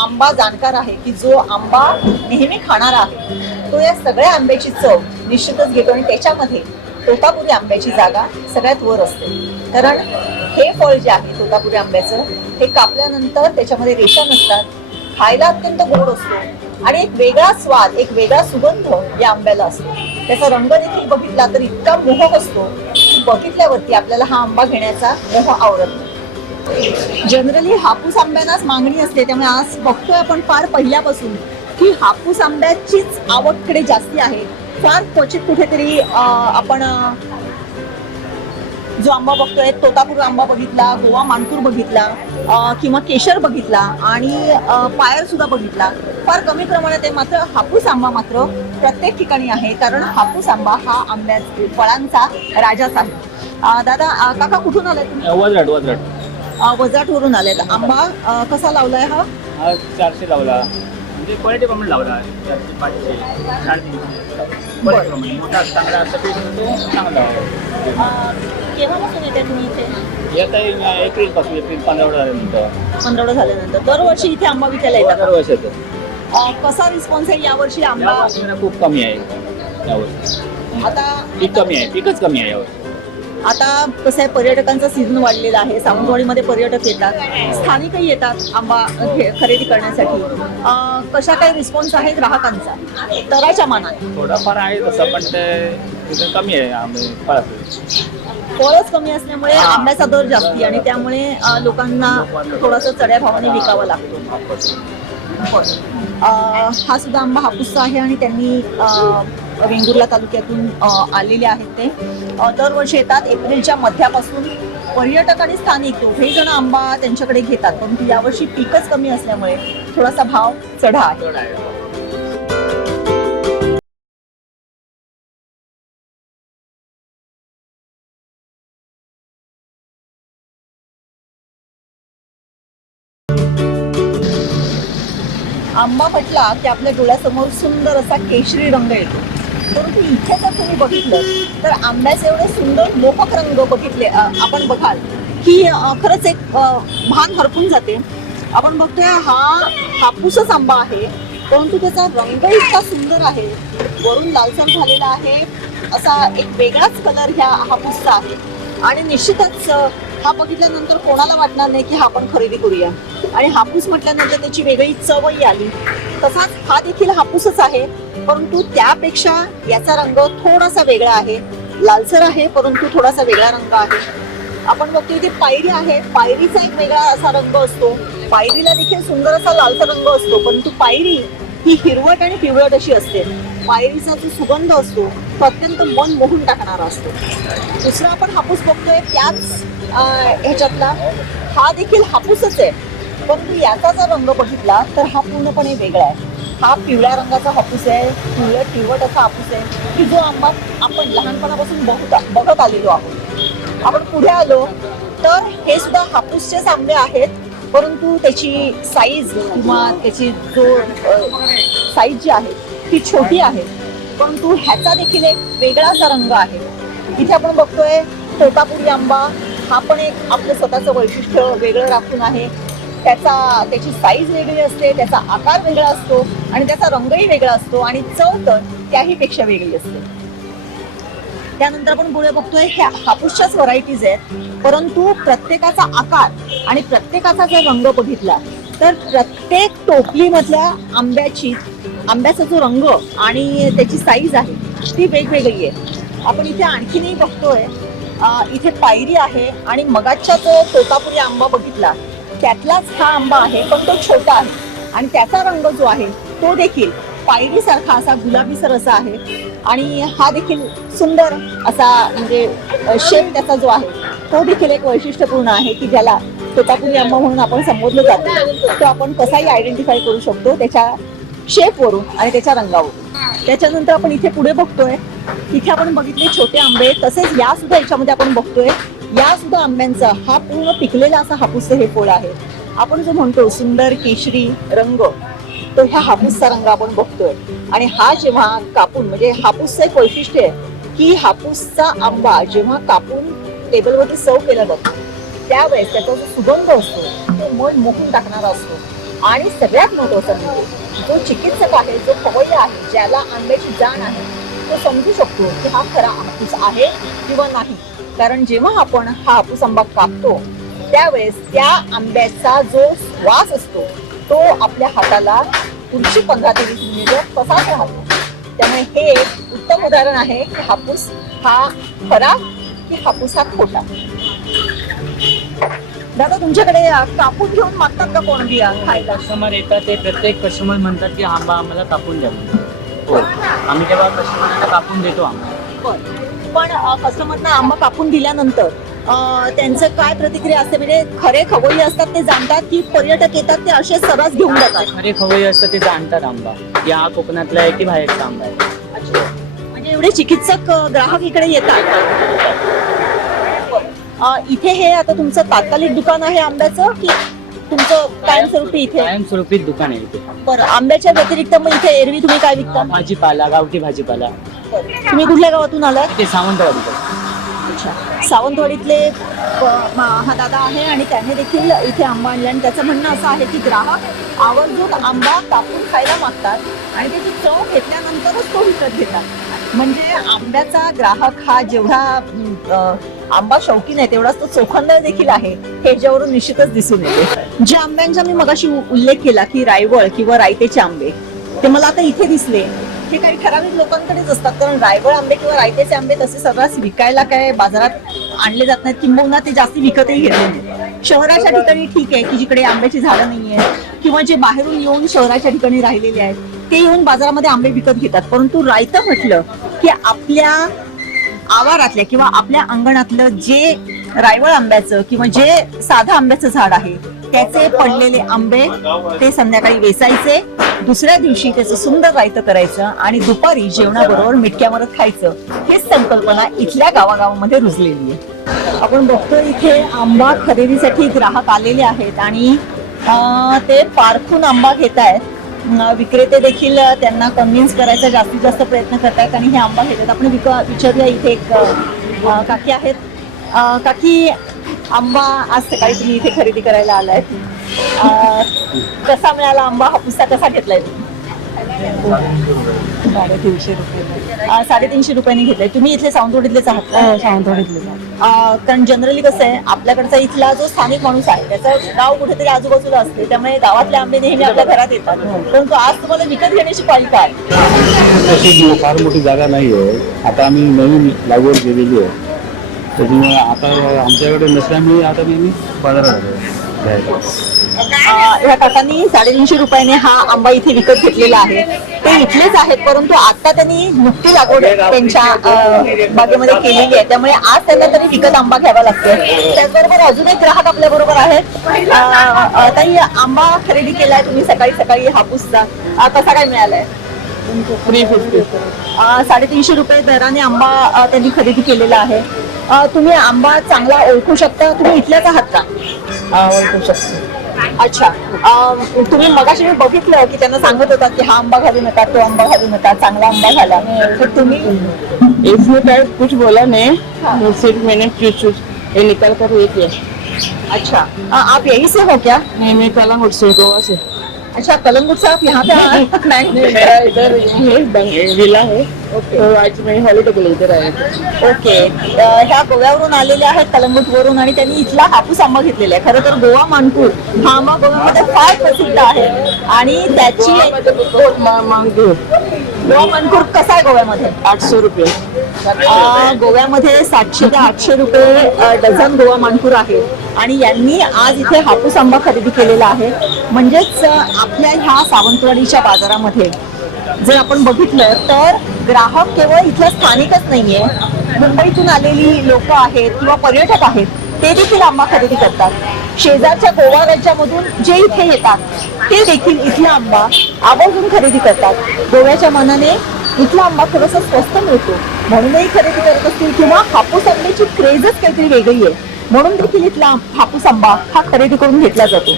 आंबा जाणकार आहे की जो आंबा नेहमी खाणारा आहे तो या सगळ्या आंब्याची चव निश्चितच घेतो. आणि त्याच्यामध्ये तोतापुरी आंब्याची जागा सगळ्यात वर असते. कारण हे फळ जे आहे तोतापुरी आंब्याचं, हे कापल्यानंतर त्याच्यामध्ये रेषा नसतात, खायला अत्यंत गोड असतो आणि एक वेगळा स्वाद, एक वेगळा सुगंध या आंब्याला असतो. त्याचा रंग देखील बघितला तर इतका मोहक असतो की बघितल्यावरती आपल्याला हा आंबा घेण्याचा मोह आवडत नाही. जनरली हापूस आंब्यांनाच मागणी असते, त्यामुळे आज बघतोय आपण फार पहिल्यापासून की हापूस आंब्याचीच आवडकडे जास्ती आहे. फार क्वचित कुठेतरी आपण जो आंबा बघतोय, तोतापूर आंबा बघितला, गोवा मानपूर बघितला, किंवा केशर बघितला आणि पायर सुद्धा बघितला. फार कमी प्रमाणात आहे. मात्र हापूस आंबा मात्र प्रत्येक ठिकाणी आहे, कारण हापूस आंबा हा फळांचा राजाच आहे. दादा, काका कुठून आलाय तुम्ही? वजाटवरून आलेत. आंबा कसा लावलाय हा? 400 लावला, म्हणजे क्वालिटी प्रमाणे लावला. 400, 500, 350 क्वालिटी प्रमाणे. मोठा चांगला असं पीस तो चांगला लावला. केव्हापासून येते तुम्ही इथे? येत आहे एप्रिलपासून, एप्रिल 15 झाल्यानंतर. 15 झाल्यानंतर. दरवर्षी इथे आंबा विकायला येतात. दरवर्षी येतो. कसा रिस्पॉन्स आहे यावर्षी आंबा? यावर्षी खूप कमी आहे. यावर्षी आता पीक कमी आहे, पीकच कमी आहे यावर्षी. आता कसं आहे, पर्यटकांचा सीझन वाढलेला आहे. सावंतवाडीमध्ये पर्यटक येतात, स्थानिकही येतात आंबा खरेदी करण्यासाठी. कशा काही रिस्पॉन्स आहे ग्राहकांचा दराच्या मानाने? थोडाफार आहे तसं, पण ते तिथं कमी आहे आंबे फळाचं. फळच कमी असल्यामुळे आंब्याचा दर जास्ती आणि त्यामुळे लोकांना थोडासा चढ्या भावाने विकावा लागतो. हा सुद्धा आंबा हापूसचा आहे आणि त्यांनी वेंगुर्ला तालुक्यातून आलेले आहेत. ते दरवर्षी येतात. एप्रिलच्या मध्यापासून पर्यटक आणि स्थानिक दोघेही जण आंबा त्यांच्याकडे घेतात, परंतु यावर्षी पीकच कमी असल्यामुळे थोडासा भाव चढा आहे. आंबा म्हटला की आपल्या डोळ्यासमोर सुंदर असा केशरी रंग येतो, परंतु इथे जर तुम्ही बघितलं तर आंब्याचे एवढे सुंदर मोहक रंग बघितले आपण बघाल की खरंच एक भान हरपून जाते. आपण बघतोय हा हापूसच आंबा आहे, परंतु त्याचा रंग इतका सुंदर आहे, वरून लालसर झालेला आहे, असा एक वेगळाच कलर ह्या हापूसचा आहे. आणि निश्चितच हा बघितल्यानंतर कोणाला वाटणार नाही की हा आपण खरेदी करूया. आणि हापूस म्हटल्यानंतर त्याची वेगळी चवही आली. तसाच हा देखील हापूसच आहे, परंतु त्यापेक्षा याचा रंग थोडासा वेगळा आहे. लालसर आहे, परंतु थोडासा वेगळा रंग आहे. आपण बघतो इथे पायरी आहे, पायरीचा एक वेगळा असा रंग असतो. पायरीला देखील सुंदर असा लालसर रंग असतो, परंतु पायरी ही हिरवट आणि पिवळट अशी असते. पायरीचा जो सुगंध असतो तो अत्यंत मन मोहून टाकणारा असतो. दुसरा आपण हापूस बघतोय त्याच ह्याच्यातला, हा देखील हापूसच आहे, परंतु याचा जर रंग बघितला तर हा पूर्णपणे वेगळा आहे. हा पिवळ्या रंगाचा हापूस आहे, पिवळट असा हापूस आहे की जो आंबा आपण लहानपणापासून बघत आलेलो आहोत. आपण पुढे आलो तर हे सुद्धा हापूसचेच आंबे आहेत, परंतु त्याची साईज किंवा त्याची जो साईज जी आहे ती छोटी आहे, परंतु ह्याचा देखील एक वेगळाचा रंग आहे. इथे आपण बघतोय तोतापुरी आंबा, हा पण एक आपलं स्वतःचं वैशिष्ट्य वेगळं राखून आहे. त्याची साईज वेगळी असते, त्याचा आकार वेगळा असतो आणि त्याचा रंगही वेगळा असतो आणि चव तर त्याही पेक्षा वेगळी असते. त्यानंतर आपण पुढे बघतोय ह्या हापूसच्याच व्हरायटीज आहेत, परंतु प्रत्येकाचा आकार आणि प्रत्येकाचा जर रंग बघितला तर प्रत्येक टोपलीमधल्या आंब्याचा जो रंग आणि त्याची साईज आहे ती वेगवेगळी आहे. आपण इथे आणखीनही बघतोय, इथे पायरी आहे आणि मगाच्या जो तोतापुरी आंबा बघितला त्यातलाच हा आंबा आहे, पण तो छोटा आहे आणि त्याचा रंग जो आहे तो देखील पायरीसारखा असा गुलाबीसर असा आहे. आणि हा देखील सुंदर असा म्हणजे शेप त्याचा जो आहे तो देखील एक वैशिष्ट्यपूर्ण आहे की ज्याला तोतापुरी आंबा म्हणून आपण संबोधलं जातो. तो आपण कसाही आयडेंटिफाय करू शकतो त्याच्या शेपवरून आणि त्याच्या रंगावरून. त्याच्यानंतर आपण इथे पुढे बघतोय, इथे आपण बघितले छोटे आंबे, तसेच या सुद्धा याच्यामध्ये आपण बघतोय या सुद्धा आंब्यांचा हा पूर्ण पिकलेला असा हापूसचं हे फळ आहे. आपण जो म्हणतो सुंदर केशरी रंग, तो ह्या हापूसचा रंग आपण बघतोय. आणि हा जेव्हा कापून, म्हणजे हापूसचं एक वैशिष्ट्य आहे की हापूसचा आंबा जेव्हा कापून टेबलवरती सर्व केला जातो त्यावेळेस त्याचा जो सुगंध असतो तो मन मोहून टाकणारा असतो. आणि सगळ्यात महत्त्वाचं म्हणजे जो चिकित्सक आहे, जो खवय्या आहे, ज्याला आंब्याची जाण आहे, तो समजू शकतो की हा खरा हापूस आहे किंवा नाही. कारण जेव्हा आपण हा हापूस आंबा कापतो त्यावेळेस त्या आंब्याचा जो वास असतो तो आपल्या हाताला पुढची 15 ते 20 मिनिटं तसाच राहतो. त्यामुळे हे एक उत्तम उदाहरण आहे की हापूस हा खरा की हापूस हा खोटा. दादा, तुमच्याकडे कापून घेऊन मागतात का कोण बिया खायला? कस्टमर येतात, ते प्रत्येक कस्टमर म्हणतात की आंबा आम्हाला कापून द्या. हो, आम्ही तेव्हा कस्टमरला कापून देतो आंबा. पण कस्टमरना आंबा कापून दिल्यानंतर त्यांचं काय प्रतिक्रिया असते, म्हणजे खरे खवय्ये असतात ते जाणतात की पर्यटक येतात ते असे सर्रास घेऊन जातात? खरे खवय्ये असतं ते जाणतात आंबा की हा कोकणातला आहे की बाहेरचा आंबा आहे. म्हणजे एवढे चिकित्सक ग्राहक इकडे येतात. इथे हे आता तुमचं तात्कालिक दुकान आहे आंब्याचं की तुमचं कायमस्वरूपी इथे? कायमस्वरूपी दुकान आहे इथे. बरं, आंब्याच्या व्यतिरिक्त मग इथे एरवी तुम्ही काय विकता? भाजीपाला, गावठी भाजीपाला. तुम्ही कुठल्या गावातून आलात? ते सावंतवाडी. अच्छा, सावंतवाडीतले हा दादा आहे आणि त्याने देखील इथे आंबा आणला आणि त्याचं म्हणणं असं आहे की ग्राहक आवर्जून आंबा कापून खायला मागतात आणि त्याची चव घेतल्यानंतरच तो विकत घेतात. म्हणजे आंब्याचा ग्राहक हा जेवढा आंबा शौकीन आहे तेवढाच तो चोखंदळ देखील आहे, हे याच्यावरून निश्चितच दिसून येते. ज्या आंब्यांचा मी मगाशी उल्लेख केला की रायवळ किंवा रायतेचे आंबे, ते मला आता इथे दिसले. हे काही ठराविक लोकांकडेच असतात, कारण रायवळ आंबे किंवा रायतेचे आंबे तसे सर्रास विकायला काय बाजारात आणले जात नाहीत, किंबहुना ते जास्ती विकतही घेतले नाहीत. शहराच्या ठिकाणी ठीक आहे की जिकडे आंब्याची झाडं नाहीये किंवा जे बाहेरून येऊन शहराच्या ठिकाणी राहिलेले आहेत ते येऊन बाजारामध्ये आंबे विकत घेतात. परंतु रायतं म्हटलं की आपल्या आवारातल्या किंवा आपल्या अंगणातलं जे रायवळ आंब्याचं किंवा जे साधं आंब्याचं झाड आहे त्याचे पडलेले आंबे ते संध्याकाळी वेचायचे, दुसऱ्या दिवशी त्याचं सुंदर रायतं करायचं आणि दुपारी जेवणाबरोबर मिटक्या मारत खायचं. हेच संकल्पना इथल्या गावागावामध्ये रुजलेली आहे. आपण बघतो इथे आंबा खरेदीसाठी ग्राहक आलेले आहेत आणि ते पारखून आंबा घेत आहेत. विक्रेते देखील त्यांना कन्व्हिन्स करायचा जास्तीत जास्त प्रयत्न करतायत आणि हे आंबा घेतात. आपण विचारूया, इथे एक काकी आहेत. काकी, आंबा आज सकाळी तुम्ही इथे खरेदी करायला आलाय, कसा मिळाला आंबा? हापूसचा कसा घेतलाय तुम्ही? 350 रुपये. 350 रुपयांनी घेतलाय. तुम्ही इथले सावंतवाडीतलेच आहात? सावंतवाडीतले. कारण जनरली कसं आहे, आपल्याकडचा इथला जो स्थानिक माणूस आहे त्याचं गाव कुठेतरी आजूबाजूला असते, त्यामुळे गावातले आंबे नेहमी आपल्या घरात येतात. परंतु आज तुम्हाला विकत घेण्याची पाळी काय? तशी फार मोठी जागा नाही आहे. आता आम्ही नवीन लागवड केलेली आहे, त्याच्यामुळे आता आमच्याकडे नसल्यामुळे आता नेहमी बाजारात आलो. ह्या काकांनी 350 रुपयाने हा आंबा इथे विकत घेतलेला आहे. ते इथलेच आहेत, परंतु आता त्यांनी नुकती लागवड त्यांच्या बागेमध्ये केलेली आहे, त्यामुळे आज त्यांना तरी विकत आंबा घ्यावा लागतो. त्याचबरोबर अजून एक ग्राहक आपल्या बरोबर आहेत. ताई, आंबा खरेदी केलाय तुम्ही सकाळी सकाळी हापूसचा, कसा काय मिळालाय? 350 रुपये दराने आंबा त्यांनी खरेदी केलेला आहे. तुम्ही आंबा चांगला ओळखू शकता? तुम्ही इथल्याच आहात का? ओळखू शकतो. अच्छा, तुम्ही मगाशी मी बघितलं की त्यांना सांगत होता की हा आंबा घालू नका, तो आंबा घालू नका, चांगला आंबा घाला, तर तुम्ही इसमें तो कुछ बोला नहीं, सिर्फ मैंने ये निकल कर ये किया. अच्छा, आप यहीं से हो क्या? नहीं, मैं कलंगुट से, गोवा से. अच्छा, कलंगुट से आप यहाँ पे आए? मेरा इधर विला है. तो आज मैं हॉलिडे के लिए इधर आया. ओके. ह्या गोव्यावरून आलेले आहेत, कलंगुट वरून, आणि त्यांनी इथला हापूस आंबा घेतलेला आहे. खरं तर गोवा मानपूर हा आंबा गोव्यामध्ये फार प्रसिद्ध आहे आणि त्याची गोवा मानपूर कसा आहे गोव्यामध्ये? 800 रुपये. गोव्यामध्ये 700 ते 800 रुपये डझन गोवा मानपूर आहे आणि यांनी आज इथे हापूस आंबा खरेदी केलेला आहे. म्हणजेच आपल्या ह्या सावंतवाडीच्या बाजारामध्ये जर आपण बघितलं तर ग्राहक केवळ इथला स्थानिकच नाहीये, मुंबईतून आलेली लोक आहेत किंवा पर्यटक आहेत ते देखील आंबा खरेदी करतात. शेजारच्या गोवा राज्यामधून जे इथे येतात ते देखील इथला आंबा आवर्जून खरेदी करतात. गोव्याच्या मानाने इथला आंबा थोडासा स्वस्त मिळतो म्हणूनही खरेदी करत असतील, किंवा हापूस आंब्याची क्रेजच काहीतरी वेगळी आहे म्हणून देखील इथला हापूस आंबा हा खरेदी करून घेतला जातो.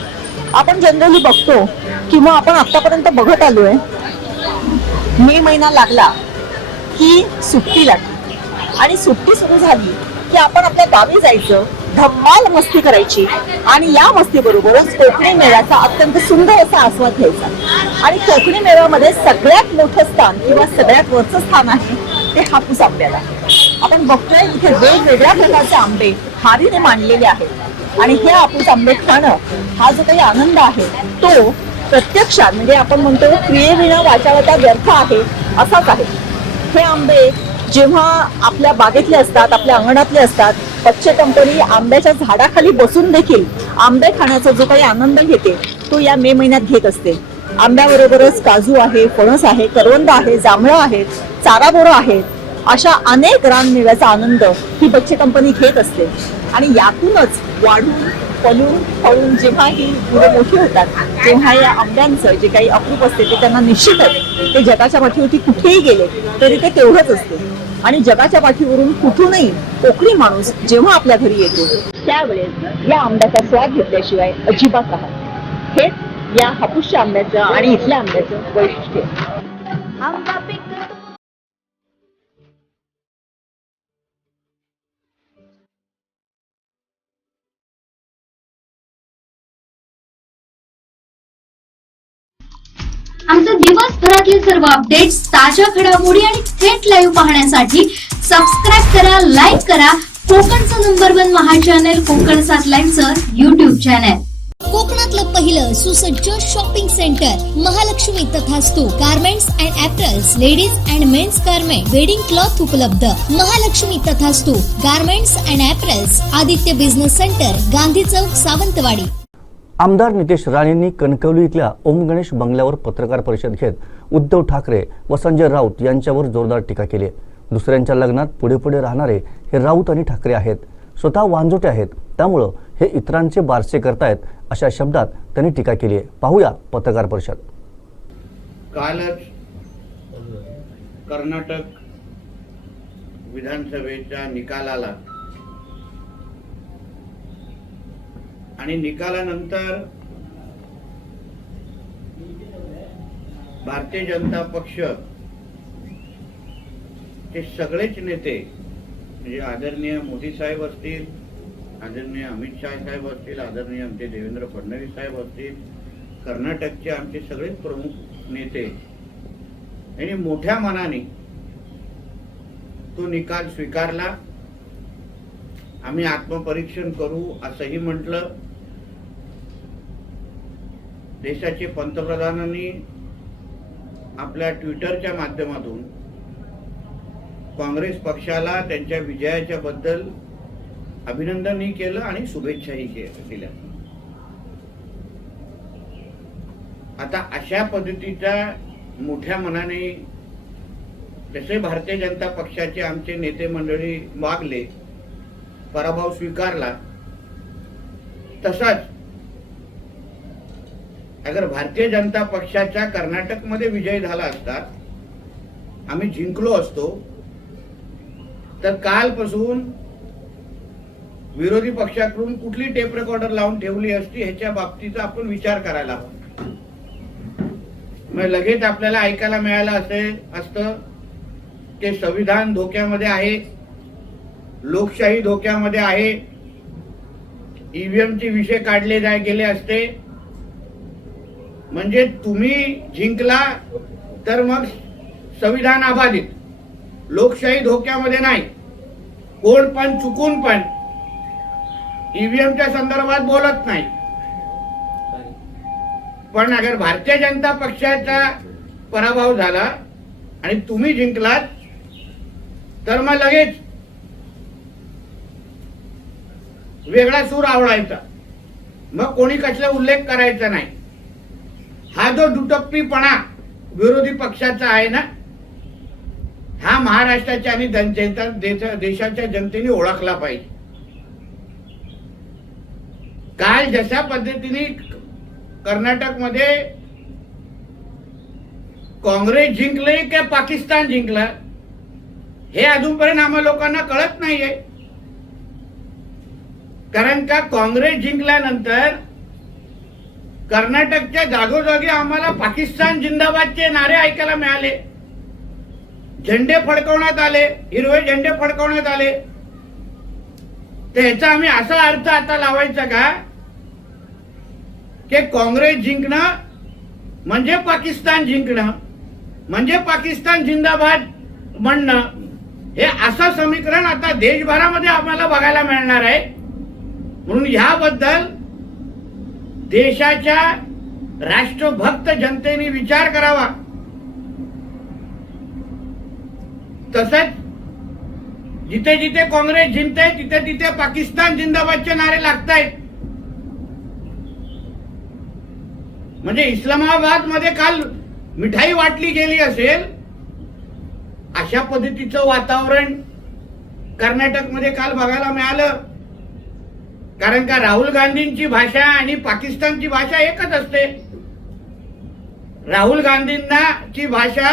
आपण जनरली बघतो किंवा आपण आतापर्यंत बघत आलोय, मे महिना लागला की सुट्टी लागली आणि सुट्टी सुरू झाली की आपण आपल्या गावी जायचं, धम्माल मस्ती करायची आणि या मस्ती बरोबरच कोकणी मेळ्याचा अत्यंत सुंदर असा आस्वाद घ्यायचा. आणि कोकणी मेळ्यामध्ये सगळ्यात मोठं स्थान किंवा सगळ्यात वरचं स्थान आहे ते हापूस आंब्याला. आपण बघतोय इथे वेगवेगळ्या प्रकारचे आंबे हारीने मांडलेले आहेत आणि हे हापूस आंबे खाणं हा जो काही आनंद आहे तो प्रत्यक्षात, म्हणजे आपण म्हणतो क्रियेविना वाचावता व्यर्थ आहे, असाच आहे. हे आंबे जेव्हा आपल्या बागेतले असतात, आपल्या अंगणातले असतात, बच्चे कंपनी आंब्याच्या झाडाखाली बसून देखील आंबे खाण्याचा जो काही आनंद घेते तो या मे महिन्यात घेत असते. आंब्याबरोबरच काजू आहे, फणस आहे, करवंद आहे, जांभळं आहेत, चाराबोरं आहेत, अशा अनेक रानमेव्याचा आनंद ही बच्चे कंपनी घेत असते. आणि यातूनच वाढून फलून फळून जेव्हा ही मुलं मोठी होतात तेव्हा या आंब्यांचं जे काही अप्रूप असते ते त्यांना निश्चितच ते जगाच्या पाठीवरती कुठेही गेले तरी ते तेवढंच असते. आणि जगाच्या पाठीवरून कुठूनही कोकणी माणूस जेव्हा आपल्या घरी येतो त्यावेळेस या आंब्याचा स्वाद घेतल्याशिवाय अजिबात राहत. हेच या हापूसच्या आंब्याचं आणि इथल्या आंब्याचं वैशिष्ट्य. आमचे दिवसभरातले सर्व अपडेट्स, ताज्या घडामोडी आणि थेट लाईव्ह पाहण्यासाठी सबस्क्राईब करा, लाईक करा कोकणचं नंबर 1 महा चॅनल कोकण 7 लाईव्हचं युट्यूब चॅनल. कोकणातलं पहिलं सुसज्ज shopping centre Mahalaxmi Tathastu garments and apparels, ladies and mens garment, wedding cloth उपलब्ध. Mahalaxmi Tathastu garments and apparels, Aditya business centre, Gandhi Chowk, Sawantwadi. आमदार नितेश राणेंनी कणकवली इथल्या ओम गणेश बंगल्यावर पत्रकार परिषद घेत उद्धव ठाकरे व संजय राऊत यांच्यावर जोरदार टीका केली. दुसऱ्यांच्या लग्नात पुढे पुढे राहणारे हे राऊत आणि ठाकरे आहेत. स्वतः वांजोटे आहेत, त्यामुळं हे इतरांचे बारसे करतायत अशा शब्दात त्यांनी टीका केली आहे. पाहूया पत्रकार परिषद. कालच कर्नाटक विधानसभेचा निकाल आला आणि निकालानंतर भारतीय जनता पक्ष ते सगळेच नेते म्हणजे आदरणीय मोदी साहेब असतील, आदरणीय अमित शाह साहेब असतील, आदरणीय आमचे देवेंद्र फडणवीस साहेब असतील, कर्नाटकचे आमचे सगळेच प्रमुख नेते यांनी मोठ्या मनाने तो निकाल स्वीकारला. आम्ही आत्मपरीक्षण करू असंही म्हटलं. देशाचे पंतप्रधानांनी आपल्या ट्विटरच्या माध्यमातून काँग्रेस पक्षाला त्यांच्या विजयाच्या बद्दल अभिनंदनही केलं आणि शुभेच्छाही दिल्या. आता अशा पद्धतीच्या मोठ्या मनाने जसे भारतीय जनता पक्षाचे आमचे नेते मंडळी वागले, पराभव स्वीकारला, तसाच अगर भारतीय जनता पक्षाच्या कर्नाटकमध्ये विजय झाला असता, आम्ही जिंकलो असतो, तर कालपासून विरोधी पक्षाकडून कुठली टेप रेकॉर्डर लावून ठेवली असती ह्याच्या बाबतीचा आपण विचार करायला हवा. मग लगेच आपल्याला ऐकायला मिळालं असतं की संविधान धोक्यामध्ये आहे, लोकशाही धोक्यामध्ये आहे, ईव्हीएमचे विषय काढले गेले असते. म्हणजे तुम्ही जिंकला तर मग संविधान अबाधित, लोकशाही धोक्यामध्ये नाही. कोण पण चुकून पण ईव्हीएमच्या संदर्भात बोलत नाही. पण अगर भारतीय जनता पक्षाचा पराभव झाला आणि तुम्ही जिंकलात तर मग लगेच वेगळा सूर आवडायचा, मग कोणी कसला उल्लेख करायचा नाही. हा जो दुटप्पीपणा विरोधी पक्षाचा आहे ना, हा महाराष्ट्राच्या आणि देशाच्या जनतेने ओळखला पाहिजे. काल जशा पद्धतीने कर्नाटकमध्ये काँग्रेस जिंकले की पाकिस्तान जिंकला हे अजूनपर्यंत आम्हा लोकांना कळत नाहीये. कारण का काँग्रेस जिंकल्यानंतर कर्नाटकच्या जागोजागी आम्हाला पाकिस्तान जिंदाबादचे नारे ऐकायला मिळाले, झेंडे फडकवण्यात आले, हिरवे झेंडे फडकवण्यात आले. तर याचा आम्ही असा अर्थ आता लावायचा का की काँग्रेस जिंकणं म्हणजे पाकिस्तान जिंकणं, म्हणजे पाकिस्तान जिंदाबाद म्हणणं, हे असं समीकरण आता देशभरामध्ये आम्हाला बघायला मिळणार आहे. म्हणून याबद्दल देशाच्या राष्ट्रभक्त जनतेने विचार करावा. तसंच जिथे जिथे काँग्रेस जिंकते तिथे तिथे पाकिस्तान जिंदाबादचे नारे लागतायत. म्हणजे इस्लामाबाद मध्ये काल मिठाई वाटली गेली असेल अशा पद्धतीचं वातावरण कर्नाटकमध्ये काल बघायला मिळालं. कारण का राहुल गांधींची भाषा आणि पाकिस्तानची भाषा एकच असते. राहुल गांधींना ची भाषा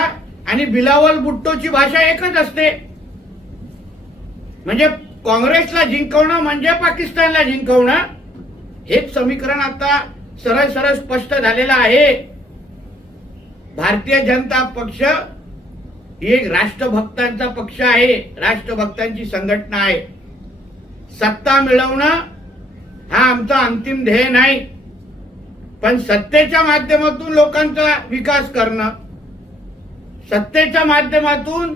आणि बिलावल भुट्टोची भाषा एकच असते. म्हणजे काँग्रेसला जिंकवणं म्हणजे पाकिस्तानला जिंकवणं, हेच समीकरण आता सरळ सरळ स्पष्ट झालेलं आहे. भारतीय जनता पक्ष ही एक राष्ट्रभक्तांचा पक्ष आहे, राष्ट्रभक्तांची संघटना आहे. सत्ता मिळवणं हा आमचा अंतिम ध्येय नाही, पण सत्तेच्या माध्यमातून लोकांचा विकास करणं, सत्तेच्या माध्यमातून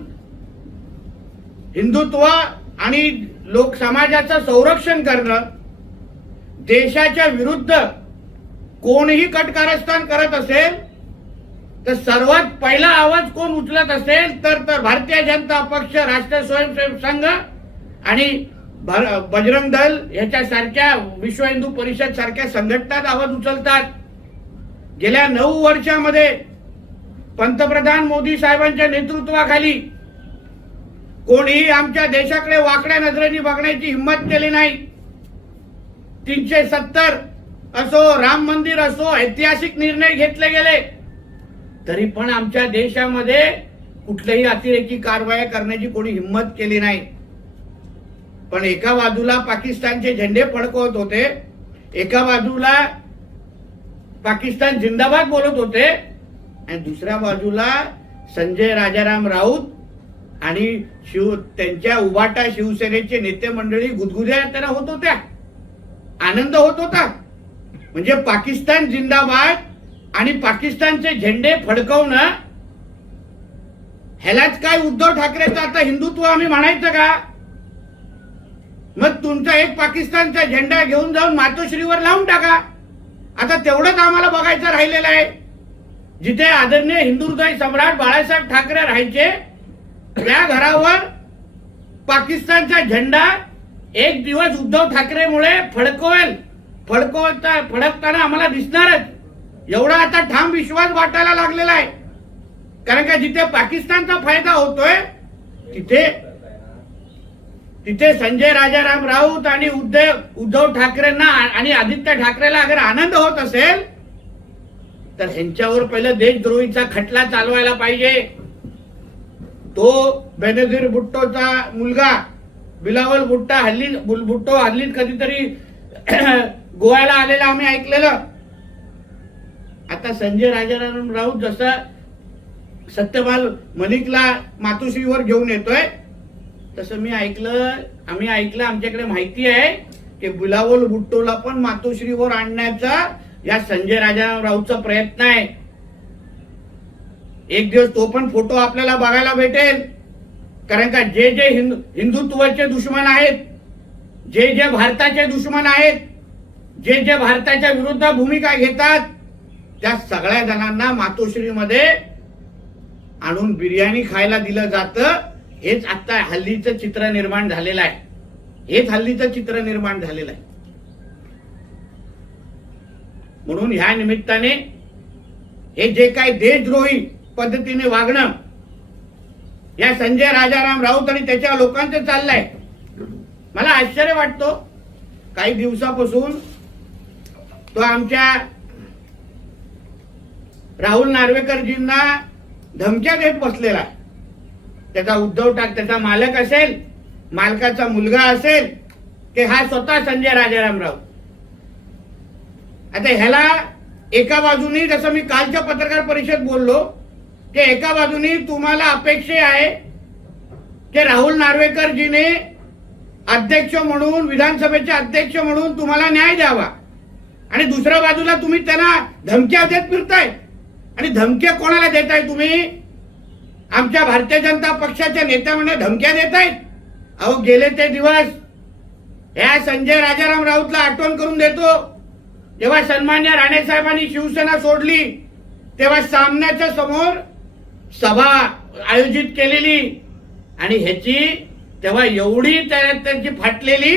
हिंदुत्व आणि लोक समाजाचं संरक्षण करणं, देशाच्या विरुद्ध कोणीही कटकारस्थान करत असेल तर सर्वात पहिला आवाज कोण उचलत असेल तर भारतीय जनता पक्ष, राष्ट्रीय स्वयंसेवक संघ आणि बजरंग दल ह्याच्यासारख्या, विश्व हिंदू परिषद सारख्या संघटनाच आवाज उचलतात. गेल्या 9 वर्षामध्ये पंतप्रधान मोदी साहेबांच्या नेतृत्वाखाली कोणीही आमच्या देशाकडे वाकड्या नजरेने बघण्याची हिंमत केली नाही. 370 असो, राम मंदिर असो, ऐतिहासिक निर्णय घेतले गेले, तरी पण आमच्या देशामध्ये कुठल्याही अतिरेकी कारवाया करण्याची कोणी हिंमत केली नाही. पण एका बाजूला पाकिस्तानचे झेंडे फडकवत होते, एका बाजूला पाकिस्तान जिंदाबाद बोलत होते, आणि दुसऱ्या बाजूला संजय राजाराम राऊत आणि त्यांच्या उभाटा शिवसेनेचे नेते मंडळी गुदगुद्या त्यांना होत होत्या, आनंद होत होता. म्हणजे पाकिस्तान जिंदाबाद आणि पाकिस्तानचे झेंडे फडकवणं, ह्यालाच काय उद्धव ठाकरेचं आता हिंदुत्व आम्ही म्हणायचं का? मग तुमचा एक पाकिस्तानचा झेंडा घेऊन जाऊन मातोश्रीवर लावून टाका. आता तेवढंच आम्हाला बघायचं राहिलेलं आहे. जिथे आदरणीय हिंदू हृदय सम्राट बाळासाहेब ठाकरे राहायचे त्या घरावर पाकिस्तानचा झेंडा एक दिवस उद्धव ठाकरेमुळे फडकताना आम्हाला दिसणारच, एवढा आता ठाम विश्वास वाटायला लागलेला आहे. कारण का जिथे पाकिस्तानचा फायदा होतोय तिथे संजय राजाराम राऊत आणि उद्धव ठाकरेंना आणि आदित्य ठाकरेला अगर आनंद होत असेल तर ह्यांच्यावर पहिलं देशद्रोहीचा खटला चालवायला पाहिजे. तो बेनझीर भुट्टोचा मुलगा बिलावल भुट्टो हल्ली कधीतरी गोव्याला आलेला आम्ही ऐकलेलं. आता संजय राजाराम राऊत जसा सत्यपाल मलिकला मातोश्रीवर घेऊन येतोय, तसं आम्ही ऐकलं, आमच्याकडे माहिती आहे की बिलावल भुट्टोला पण मातोश्रीवर आणण्याचा या संजय राजाराम राऊतचा प्रयत्न आहे. एक दिवस तो पण फोटो आपल्याला बघायला भेटेल. कारण का जे हिंदुत्वाचे दुश्मन आहेत, जे भारताचे दुश्मन आहेत, जे भारताच्या विरुद्ध भूमिका घेतात, त्या सगळ्या जणांना मातोश्रीमध्ये आणून बिर्याणी खायला दिलं जातं. हेच आता हल्लीचं चित्र निर्माण झालेलं आहे. म्हणून ह्या निमित्ताने हे जे काही देशद्रोही पद्धतीने वागणं या संजय राजाराम राऊत आणि त्याच्या लोकांचं चाललंय, मला आश्चर्य वाटतो. काही दिवसापासून तो आमच्या राहुल नार्वेकरजींना धमक्या देत बसलेला आहे. त्याचा उद्धव ठाकरे, त्याचा मालक असेल, मालकाचा मुलगा असेल, की हा स्वतः संजय राजाराम राऊत. आता ह्याला एका बाजूनी, जसं मी कालच्या पत्रकार परिषदेत बोललो, की एका बाजूनी तुम्हाला अपेक्षा आहे की राहुल नार्वेकरजीने अध्यक्ष म्हणून, विधानसभेचे अध्यक्ष म्हणून तुम्हाला न्याय द्यावा, आणि दुसऱ्या बाजूला तुम्ही त्यांना धमक्या देत फिरताय. आणि धमक्या कोणाला देताय तुम्ही? आमच्या भारतीय जनता पक्षाच्या नेत्यांना धमक्या देतायत. अहो, गेले ते दिवस या संजय राजाराम राऊतला आठवण करून देतो. जेव्हा सन्मान्य राणे साहेबांनी शिवसेना सोडली तेव्हा सामन्याच्या समोर सभा आयोजित केलेली, आणि ह्याची तेव्हा एवढी त्यांची फाटलेली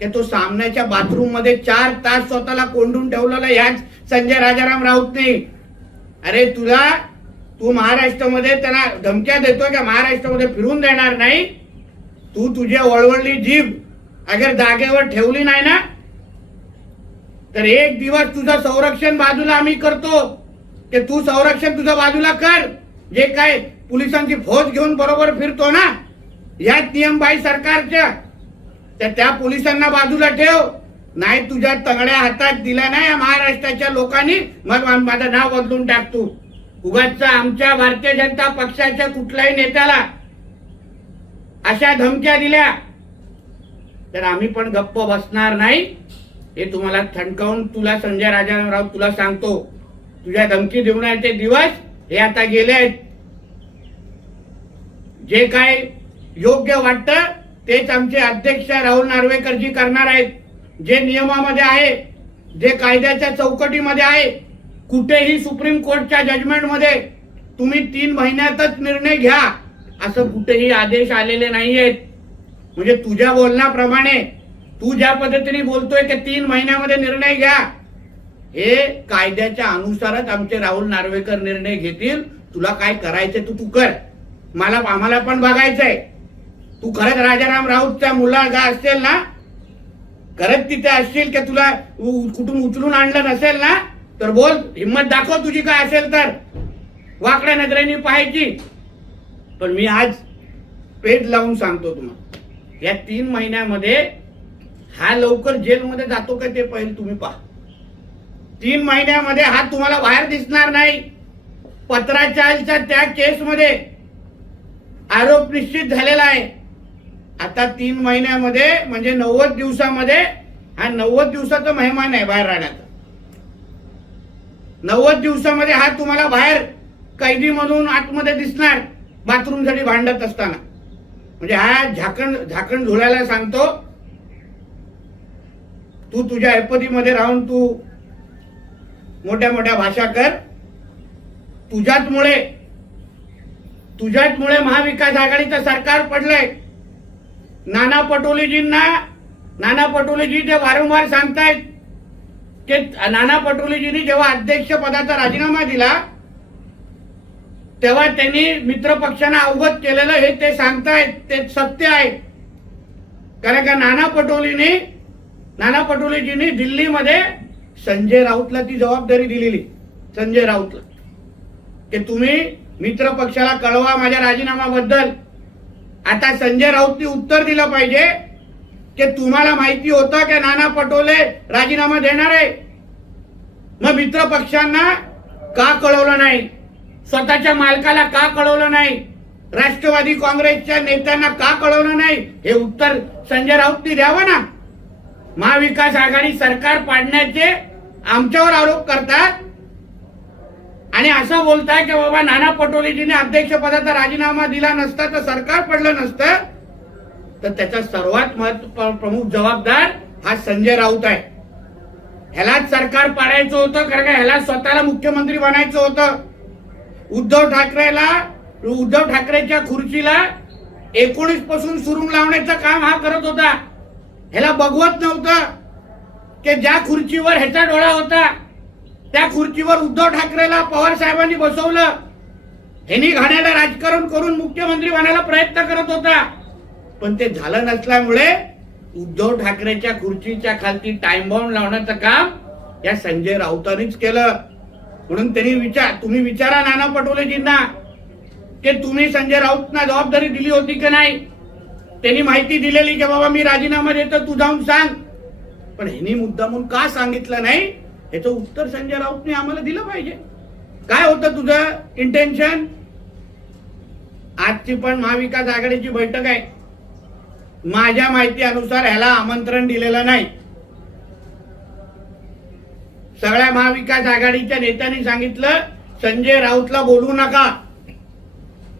की तो सामन्याच्या बाथरूम मध्ये 4 तास स्वतःला कोंडून ठेवलेला याच संजय राजाराम राऊतने. अरे तू महाराष्ट्रामध्ये त्यांना धमक्या देतोय का? महाराष्ट्रामध्ये फिरून देणार नाही. तू तुझी वळवळली जीभ अगर जागेवर ठेवली नाही ना तर एक दिवस तुझं संरक्षण बाजूला आम्ही करतो, ते तू संरक्षण तुझं बाजूला कर. जे काय पोलिसांची फौज घेऊन बरोबर फिरतो ना याच नियमबाई सरकारच्या, तर त्या पोलिसांना बाजूला ठेव. नाही तुझ्या तगड्या हातात दिला नाही महाराष्ट्राच्या लोकांनी, मग माझं नाव बदलून टाक. तू उगाच आमच्या भारतीय जनता पक्षाच्या कुठल्याही नेत्याला अशा धमक्या दिल्या तर आम्ही पण गप्प बसणार नाही. हे तुम्हाला ठणकावून तुला संजय राजाराम तुला सांगतो, तुझ्या धमकी देण्याचे दिवस हे आता गेले आहेत. जे काय योग्य वाटतं तेच आमचे अध्यक्ष राहुल नार्वेकरजी करणार आहेत. जे नियमामध्ये आहे, जे कायद्याच्या चौकटीमध्ये आहे, कुठेही सुप्रीम कोर्टच्या जजमेंटमध्ये तुम्ही 3 महिन्यातच निर्णय घ्या असं कुठेही आदेश आलेले नाहीयेत. म्हणजे तुझ्या बोलण्याप्रमाणे तू ज्या पद्धतीने बोलतोय की 3 महिन्यामध्ये निर्णय घ्या, हे कायद्याच्या अनुसारच आमचे राहुल नार्वेकर निर्णय घेतील. तुला काय करायचं तू कर, आम्हाला पण बघायचंय. तू खरंच राजाराम राऊतचा मुलगा असेल ना, खरंच तिथे असशील की तुला कुठून उचलून आणलं नसेल ना, तर बोल, हिम्मत दाखव तुझी काय असेल तर, वाकड्या नजरेने पाहायची. पण मी आज पेट लावून सांगतो तुम्हाला, या 3 महिन्यामध्ये हा लवकर जेलमध्ये जातो का ते पहिले तुम्ही पहा. 3 महिन्यामध्ये हा तुम्हाला बाहेर दिसणार नाही. पत्राचालच्या त्या केसमध्ये आरोप निश्चित झालेला आहे. आता 3 महिन्यामध्ये म्हणजे 90 दिवसामध्ये हा 90 दिवसाचा मेहमान आहे बाहेर राहण्याचा. 90 दिवसामध्ये हा तुम्हाला बाहेर कैदीमधून आतमध्ये दिसणार बाथरूमसाठी भांडत असताना. म्हणजे हा झाकण झोलायला सांगतो. तू तुझ्या ऐपतीमध्ये राहून तू मोठ्या मोठ्या भाषा कर. तुझ्याचमुळे महाविकास आघाडीचं सरकार पडलंय. नाना पटोलेजी ते वारंवार सांगतायत की नाना पटोलेजींनी जेव्हा अध्यक्ष पदाचा राजीनामा दिला तेव्हा त्यांनी मित्र पक्षांना अवगत केलेलं हे ते सांगतायत, ते सत्य आहे. कारण का नाना पटोलेजींनी दिल्लीमध्ये संजय राऊतला ती जबाबदारी दिलेली. संजय राऊतला की तुम्ही मित्र पक्षाला कळवा माझ्या राजीनाम्याबद्दल. आता संजय राऊतनी उत्तर दिलं पाहिजे की तुम्हाला माहिती होतं की नाना पटोले राजीनामा देणार आहे, मग मित्र पक्षांना का कळवलं नाही, स्वतःच्या मालकाला का कळवलं नाही, राष्ट्रवादी काँग्रेसच्या नेत्यांना का कळवलं नाही, हे उत्तर संजय राऊतनी द्यावं ना. महाविकास आघाडी सरकार पाडण्याचे आमच्यावर आरोप करतात आणि असं बोलताय की बाबा नाना पटोलेजीने अध्यक्षपदाचा राजीनामा दिला नसता तर सरकार पडलं नसतं. तर त्याचा सर्वात प्रमुख जबाबदार हा संजय राऊत आहे. ह्यालाच सरकार पाडायचं होतं, कारण का ह्याला स्वतःला मुख्यमंत्री बनायचं होतं. उद्धव ठाकरेच्या खुर्चीला 19 पासून सुरुंग लावण्याचं काम हा करत होता. ह्याला बघवत नव्हतं की ज्या खुर्चीवर ह्याचा डोळा होता त्या खुर्चीवर उद्धव ठाकरेला पवार साहेबांनी बसवलं. ह्यांनी घाण्याला राजकारण करून मुख्यमंत्री बनायला प्रयत्न करत होता, पण ते झालं नसल्यामुळे उद्धव ठाकरेच्या खुर्चीच्या खालती टाइम बॉम्ब लावण्याचं काम या संजय राऊतांनीच केलं. म्हणून तुम्ही विचारा नाना पटोलेजींना की तुम्ही संजय राऊतना जबाबदारी दिली होती की नाही. त्यांनी माहिती दिलेली की बाबा मी राजीनामा देतो, तू जाऊन सांग. पण ह्यांनी मुद्दामून का सांगितलं नाही याचं उत्तर संजय राऊतने आम्हाला दिलं पाहिजे. काय होतं तुझं इंटेन्शन. आजची पण महाविकास आघाडीची बैठक आहे. माझ्या माहिती अनुसार ह्याला आमंत्रण दिलेलं नाही. सगळ्या महाविकास आघाडीच्या नेत्यांनी सांगितलं संजय राऊतला बोलवू नका.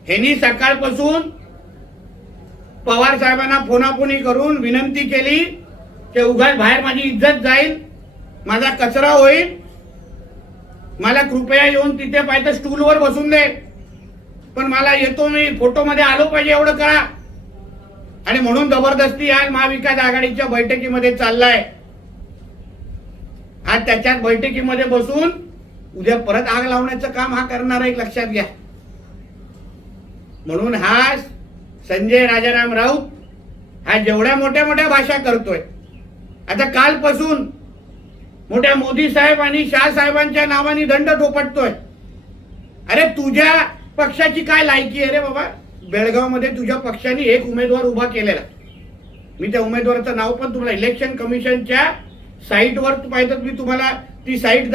ह्यांनी सकाळपासून पवार साहेबांना फोनाफोनी करून विनंती केली की उगाच बाहेर माझी इज्जत जाईल, माझा कचरा होईल, मला कृपया येऊन तिथे पाहिजे स्टूलवर बसून दे, पण मला येतो मी फोटोमध्ये आलो पाहिजे एवढं करा. आणि म्हणून जबरदस्ती आज महाविकास आघाडीच्या बैठकीमध्ये चाललाय. आज त्याच्यात बैठकीमध्ये बसून उद्या परत आग लावण्याचं काम हा करणार आहे, लक्षात घ्या. म्हणून हा संजय राजाराम राऊत हा जेवढ्या मोठ्या मोठ्या भाषा करतोय. आता कालपासून मोठ्या मोदी साहेब आणि शाह साहेबांच्या नावाने दंड थोपटतोय. अरे तुझ्या पक्षाची काय लायकी आहे रे बाबा? बेळगाव मध्ये तुझ्या पक्षाने एक उमेदवार उभा केलेला. मी त्या उमेदवाराचं नाव पण तुम्हाला इलेक्शन कमिशनच्या साईटवर पाहिजे, मी तुम्हाला ती साईट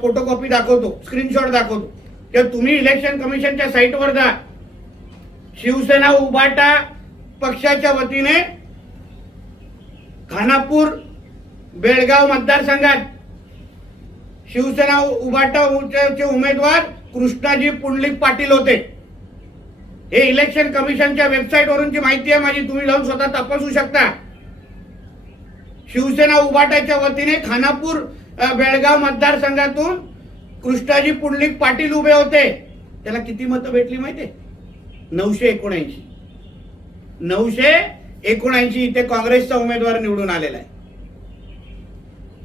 फोटोकॉपी दाखवतो, स्क्रीनशॉट दाखवतो. तर तुम्ही इलेक्शन कमिशनच्या साईटवर जा. शिवसेना उभाटा पक्षाच्या वतीने खानापूर बेळगाव मतदारसंघात शिवसेना उभाटाचे उमेदवार कृष्णाजी पुंडलिक पाटील होते. हे इलेक्शन कमिशनच्या वेबसाईट वरूनची माहिती आहे माझी, तुम्ही जाऊन स्वतः तपासू शकता. शिवसेना उभाटाच्या वतीने खानापूर बेळगाव मतदारसंघातून कृष्णाजी पुंडलिक पाटील उभे होते. त्याला किती मतं भेटली माहितीये? 979. 979 इथे काँग्रेसचा उमेदवार निवडून आलेला आहे.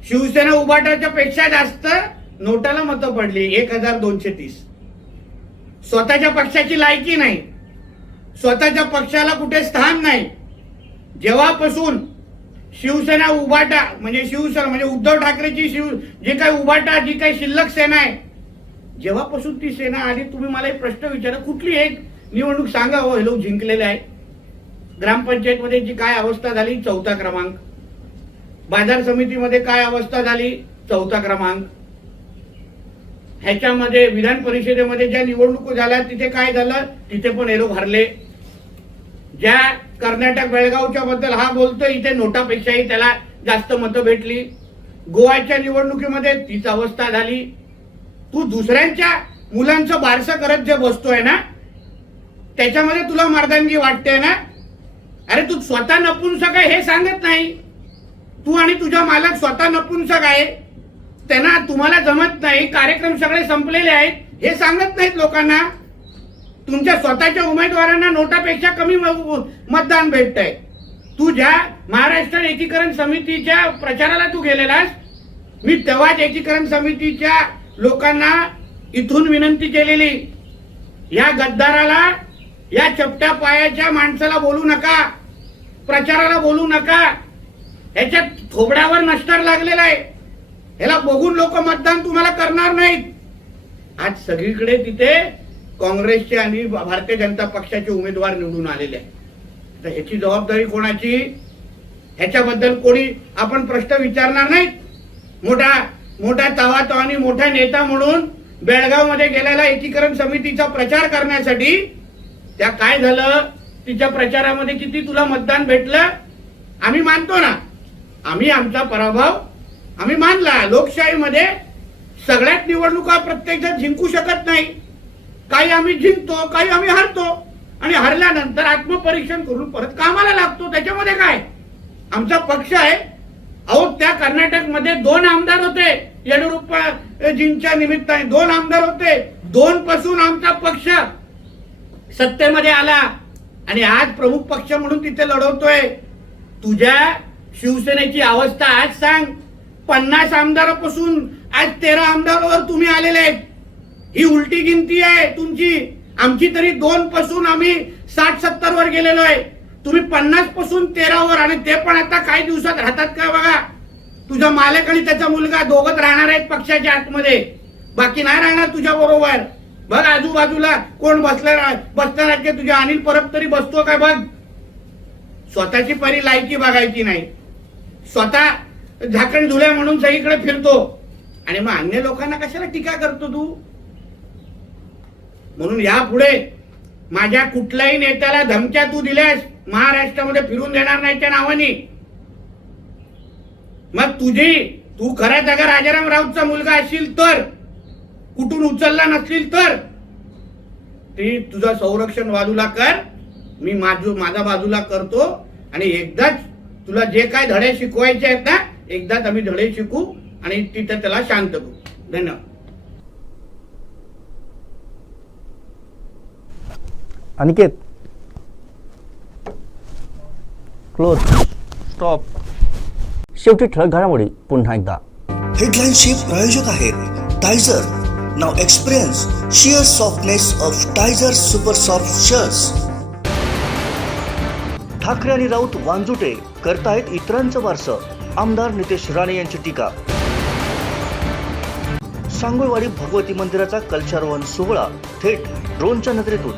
शिवसेना उभाटाच्या पेक्षा जास्त नोटाला मतं पडली, 1230. स्वतःच्या पक्षाची लायकी नाही, स्वतःच्या पक्षाला कुठे स्थान नाही. जेव्हापासून शिवसेना उभाटा म्हणजे शिवसेना म्हणजे उद्धव ठाकरेची जी काही उभाटा जी काही शिल्लक सेना आहे, जेव्हापासून ती सेना आली, तुम्ही मला एक प्रश्न विचारा, कुठली एक निवडणूक सांगा हो हे लोक जिंकलेले आहे? ग्रामपंचायत मध्ये जी काय अवस्था झाली, 4था क्रमांक. बाजार समितीमध्ये काय अवस्था झाली, 4था क्रमांक. ह्याच्यामध्ये विधान परिषदेमध्ये ज्या निवडणूक झाल्या तिथे काय झालं, तिथे पण हे लोक हरले. ज्या कर्नाटक बेळगावच्या बद्दल हा बोलतोय, इथे नोटापेक्षाही त्याला जास्त मतं भेटली. गोव्याच्या निवडणुकीमध्ये तीच अवस्था झाली. तू दुसऱ्यांच्या मुलांचं बारसं करत जे बसतोय ना, त्याच्यामध्ये तुला मर्दानगी वाटते ना? अरे तू स्वतः नपुंसक आहे हे सांगत नाही. तू आणि तुझा मालक स्वतः नपुंसक आहे, त्यांना तुम्हाला जमत नाही, कार्यक्रम सगळे संपलेले आहेत हे सांगत नाहीत लोकांना. तुमच्या स्वतःच्या उमेदवारांना नोटापेक्षा कमी मतदान भेटतंय. तू ज्या महाराष्ट्र एकीकरण समितीच्या प्रचाराला तू गेलेलास, मी तेव्हाच एकीकरण समितीच्या लोकांना इथून विनंती केलेली, या गद्दाराला, या चपट्या पायाच्या माणसाला बोलू नका, प्रचाराला बोलू नका. ह्याच्या थोबड्यावर नष्टार लागलेला आहे, ह्याला बघून लोक मतदान तुम्हाला करणार नाहीत. आज सगळीकडे तिथे काँग्रेसचे आणि भारतीय जनता पक्षाचे उमेदवार निवडून आलेले आहेत. तर ह्याची जबाबदारी कोणाची? ह्याच्याबद्दल कोणी आपण प्रश्न विचारणार नाहीत? मोठा तवा आणि मोठा नेता म्हणून बेळगाव मध्ये गेलेला एकीकरण समितीचा प्रचार करण्यासाठी, त्या काय झालं, तिच्या प्रचारामध्ये किती तुला मतदान भेटलं? आम्ही मानतो ना, आम्ही आमचा पराभव आम्ही मानला. लोकशाहीमध्ये सगळ्यात निवडणुका प्रत्येक जण जिंकू शकत नाही. काही आम्ही जिंकतो, काही आम्ही हरतो, आणि हरल्यानंतर आत्मपरीक्षण करून परत कामाला लागतो. त्याच्यामध्ये काय, आमचा पक्ष आहे. अहो त्या कर्नाटक मध्ये 2 आमदार होते, येडियुरप्पाजींच्या निमित्ताने 2 आमदार होते. 2 पासून आमचा पक्ष सत्तेमध्ये आला आणि आज प्रमुख पक्ष म्हणून तिथे लढवतोय. तुझ्या शिवसेनेची अवस्था आज सांग. 50 आमदारापासून आज 13 आमदारावर तुम्ही आलेले आहेत. ही उलटी गिनती आहे तुमची. आमची तरी 2 पासून आम्ही 60-70 वर गेलेलो आहे. तुम्ही 50 पासून 13 वर, आणि ते पण आता काही दिवसात राहतात का बघा. तुझा मालक आणि त्याचा मुलगा दोघच राहणार आहेत पक्षाच्या आतमध्ये, बाकी नाही राहणार तुझ्या बरोबर. बघ आजूबाजूला कोण बसणार आहेत की तुझ्या अनिल परब तरी बसतो काय बघ. स्वतःची परी लायकी बघायची नाही, स्वतः झाकण धुल्या म्हणून सगळीकडे फिरतो, आणि मग अन्य लोकांना कशाला टीका करतो तू? म्हणून यापुढे माझ्या कुठल्याही नेत्याला धमक्या तू दिल्यास महाराष्ट्रामध्ये फिरून देणार नाही त्या नावाने. मग तू खऱ्याच अगर राजाराम राऊतचा मुलगा असशील तर, कुठून उचलला नसशील तर, ते तुझं संरक्षण बाजूला कर, मी माझा बाजूला करतो. आणि एकदाच तुला जे काय धडे शिकवायचे आहेत ना, एकदाच आम्ही धडे शिकू आणि तिथे त्याला शांत करू. धन्यवाद. Aniket, close, stop. शेवटी ठळक घडामोडी पुन्हा एकदा. हेडलाईन्सचे प्रायोजक आहेत Tyzer. Now experience sheer softness of Tyzer super soft shirts. Thackeray आणि राऊत वांजुटे करतायत इतरांचं वारसं, आमदार नितेश राणे यांची टीका. सांगोळवाडी भगवती मंदिराचा कलशारोहण सोहळा थेट ड्रोनच्या नजरेतून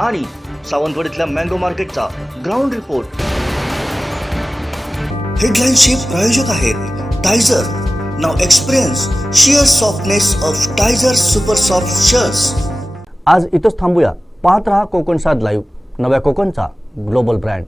आणि सावंतवाडीतल्या मँगो मार्केटचा ग्राउंड रिपोर्ट. हेडलाईन्सचे प्रायोजक आहेत Tyzer. Now experience sheer softness of Tyzer super soft shirts. आज इथंच थांबूया. पाहत रहा कोकण 7 लाईव्ह, नव्या कोकणचा ग्लोबल ब्रँड.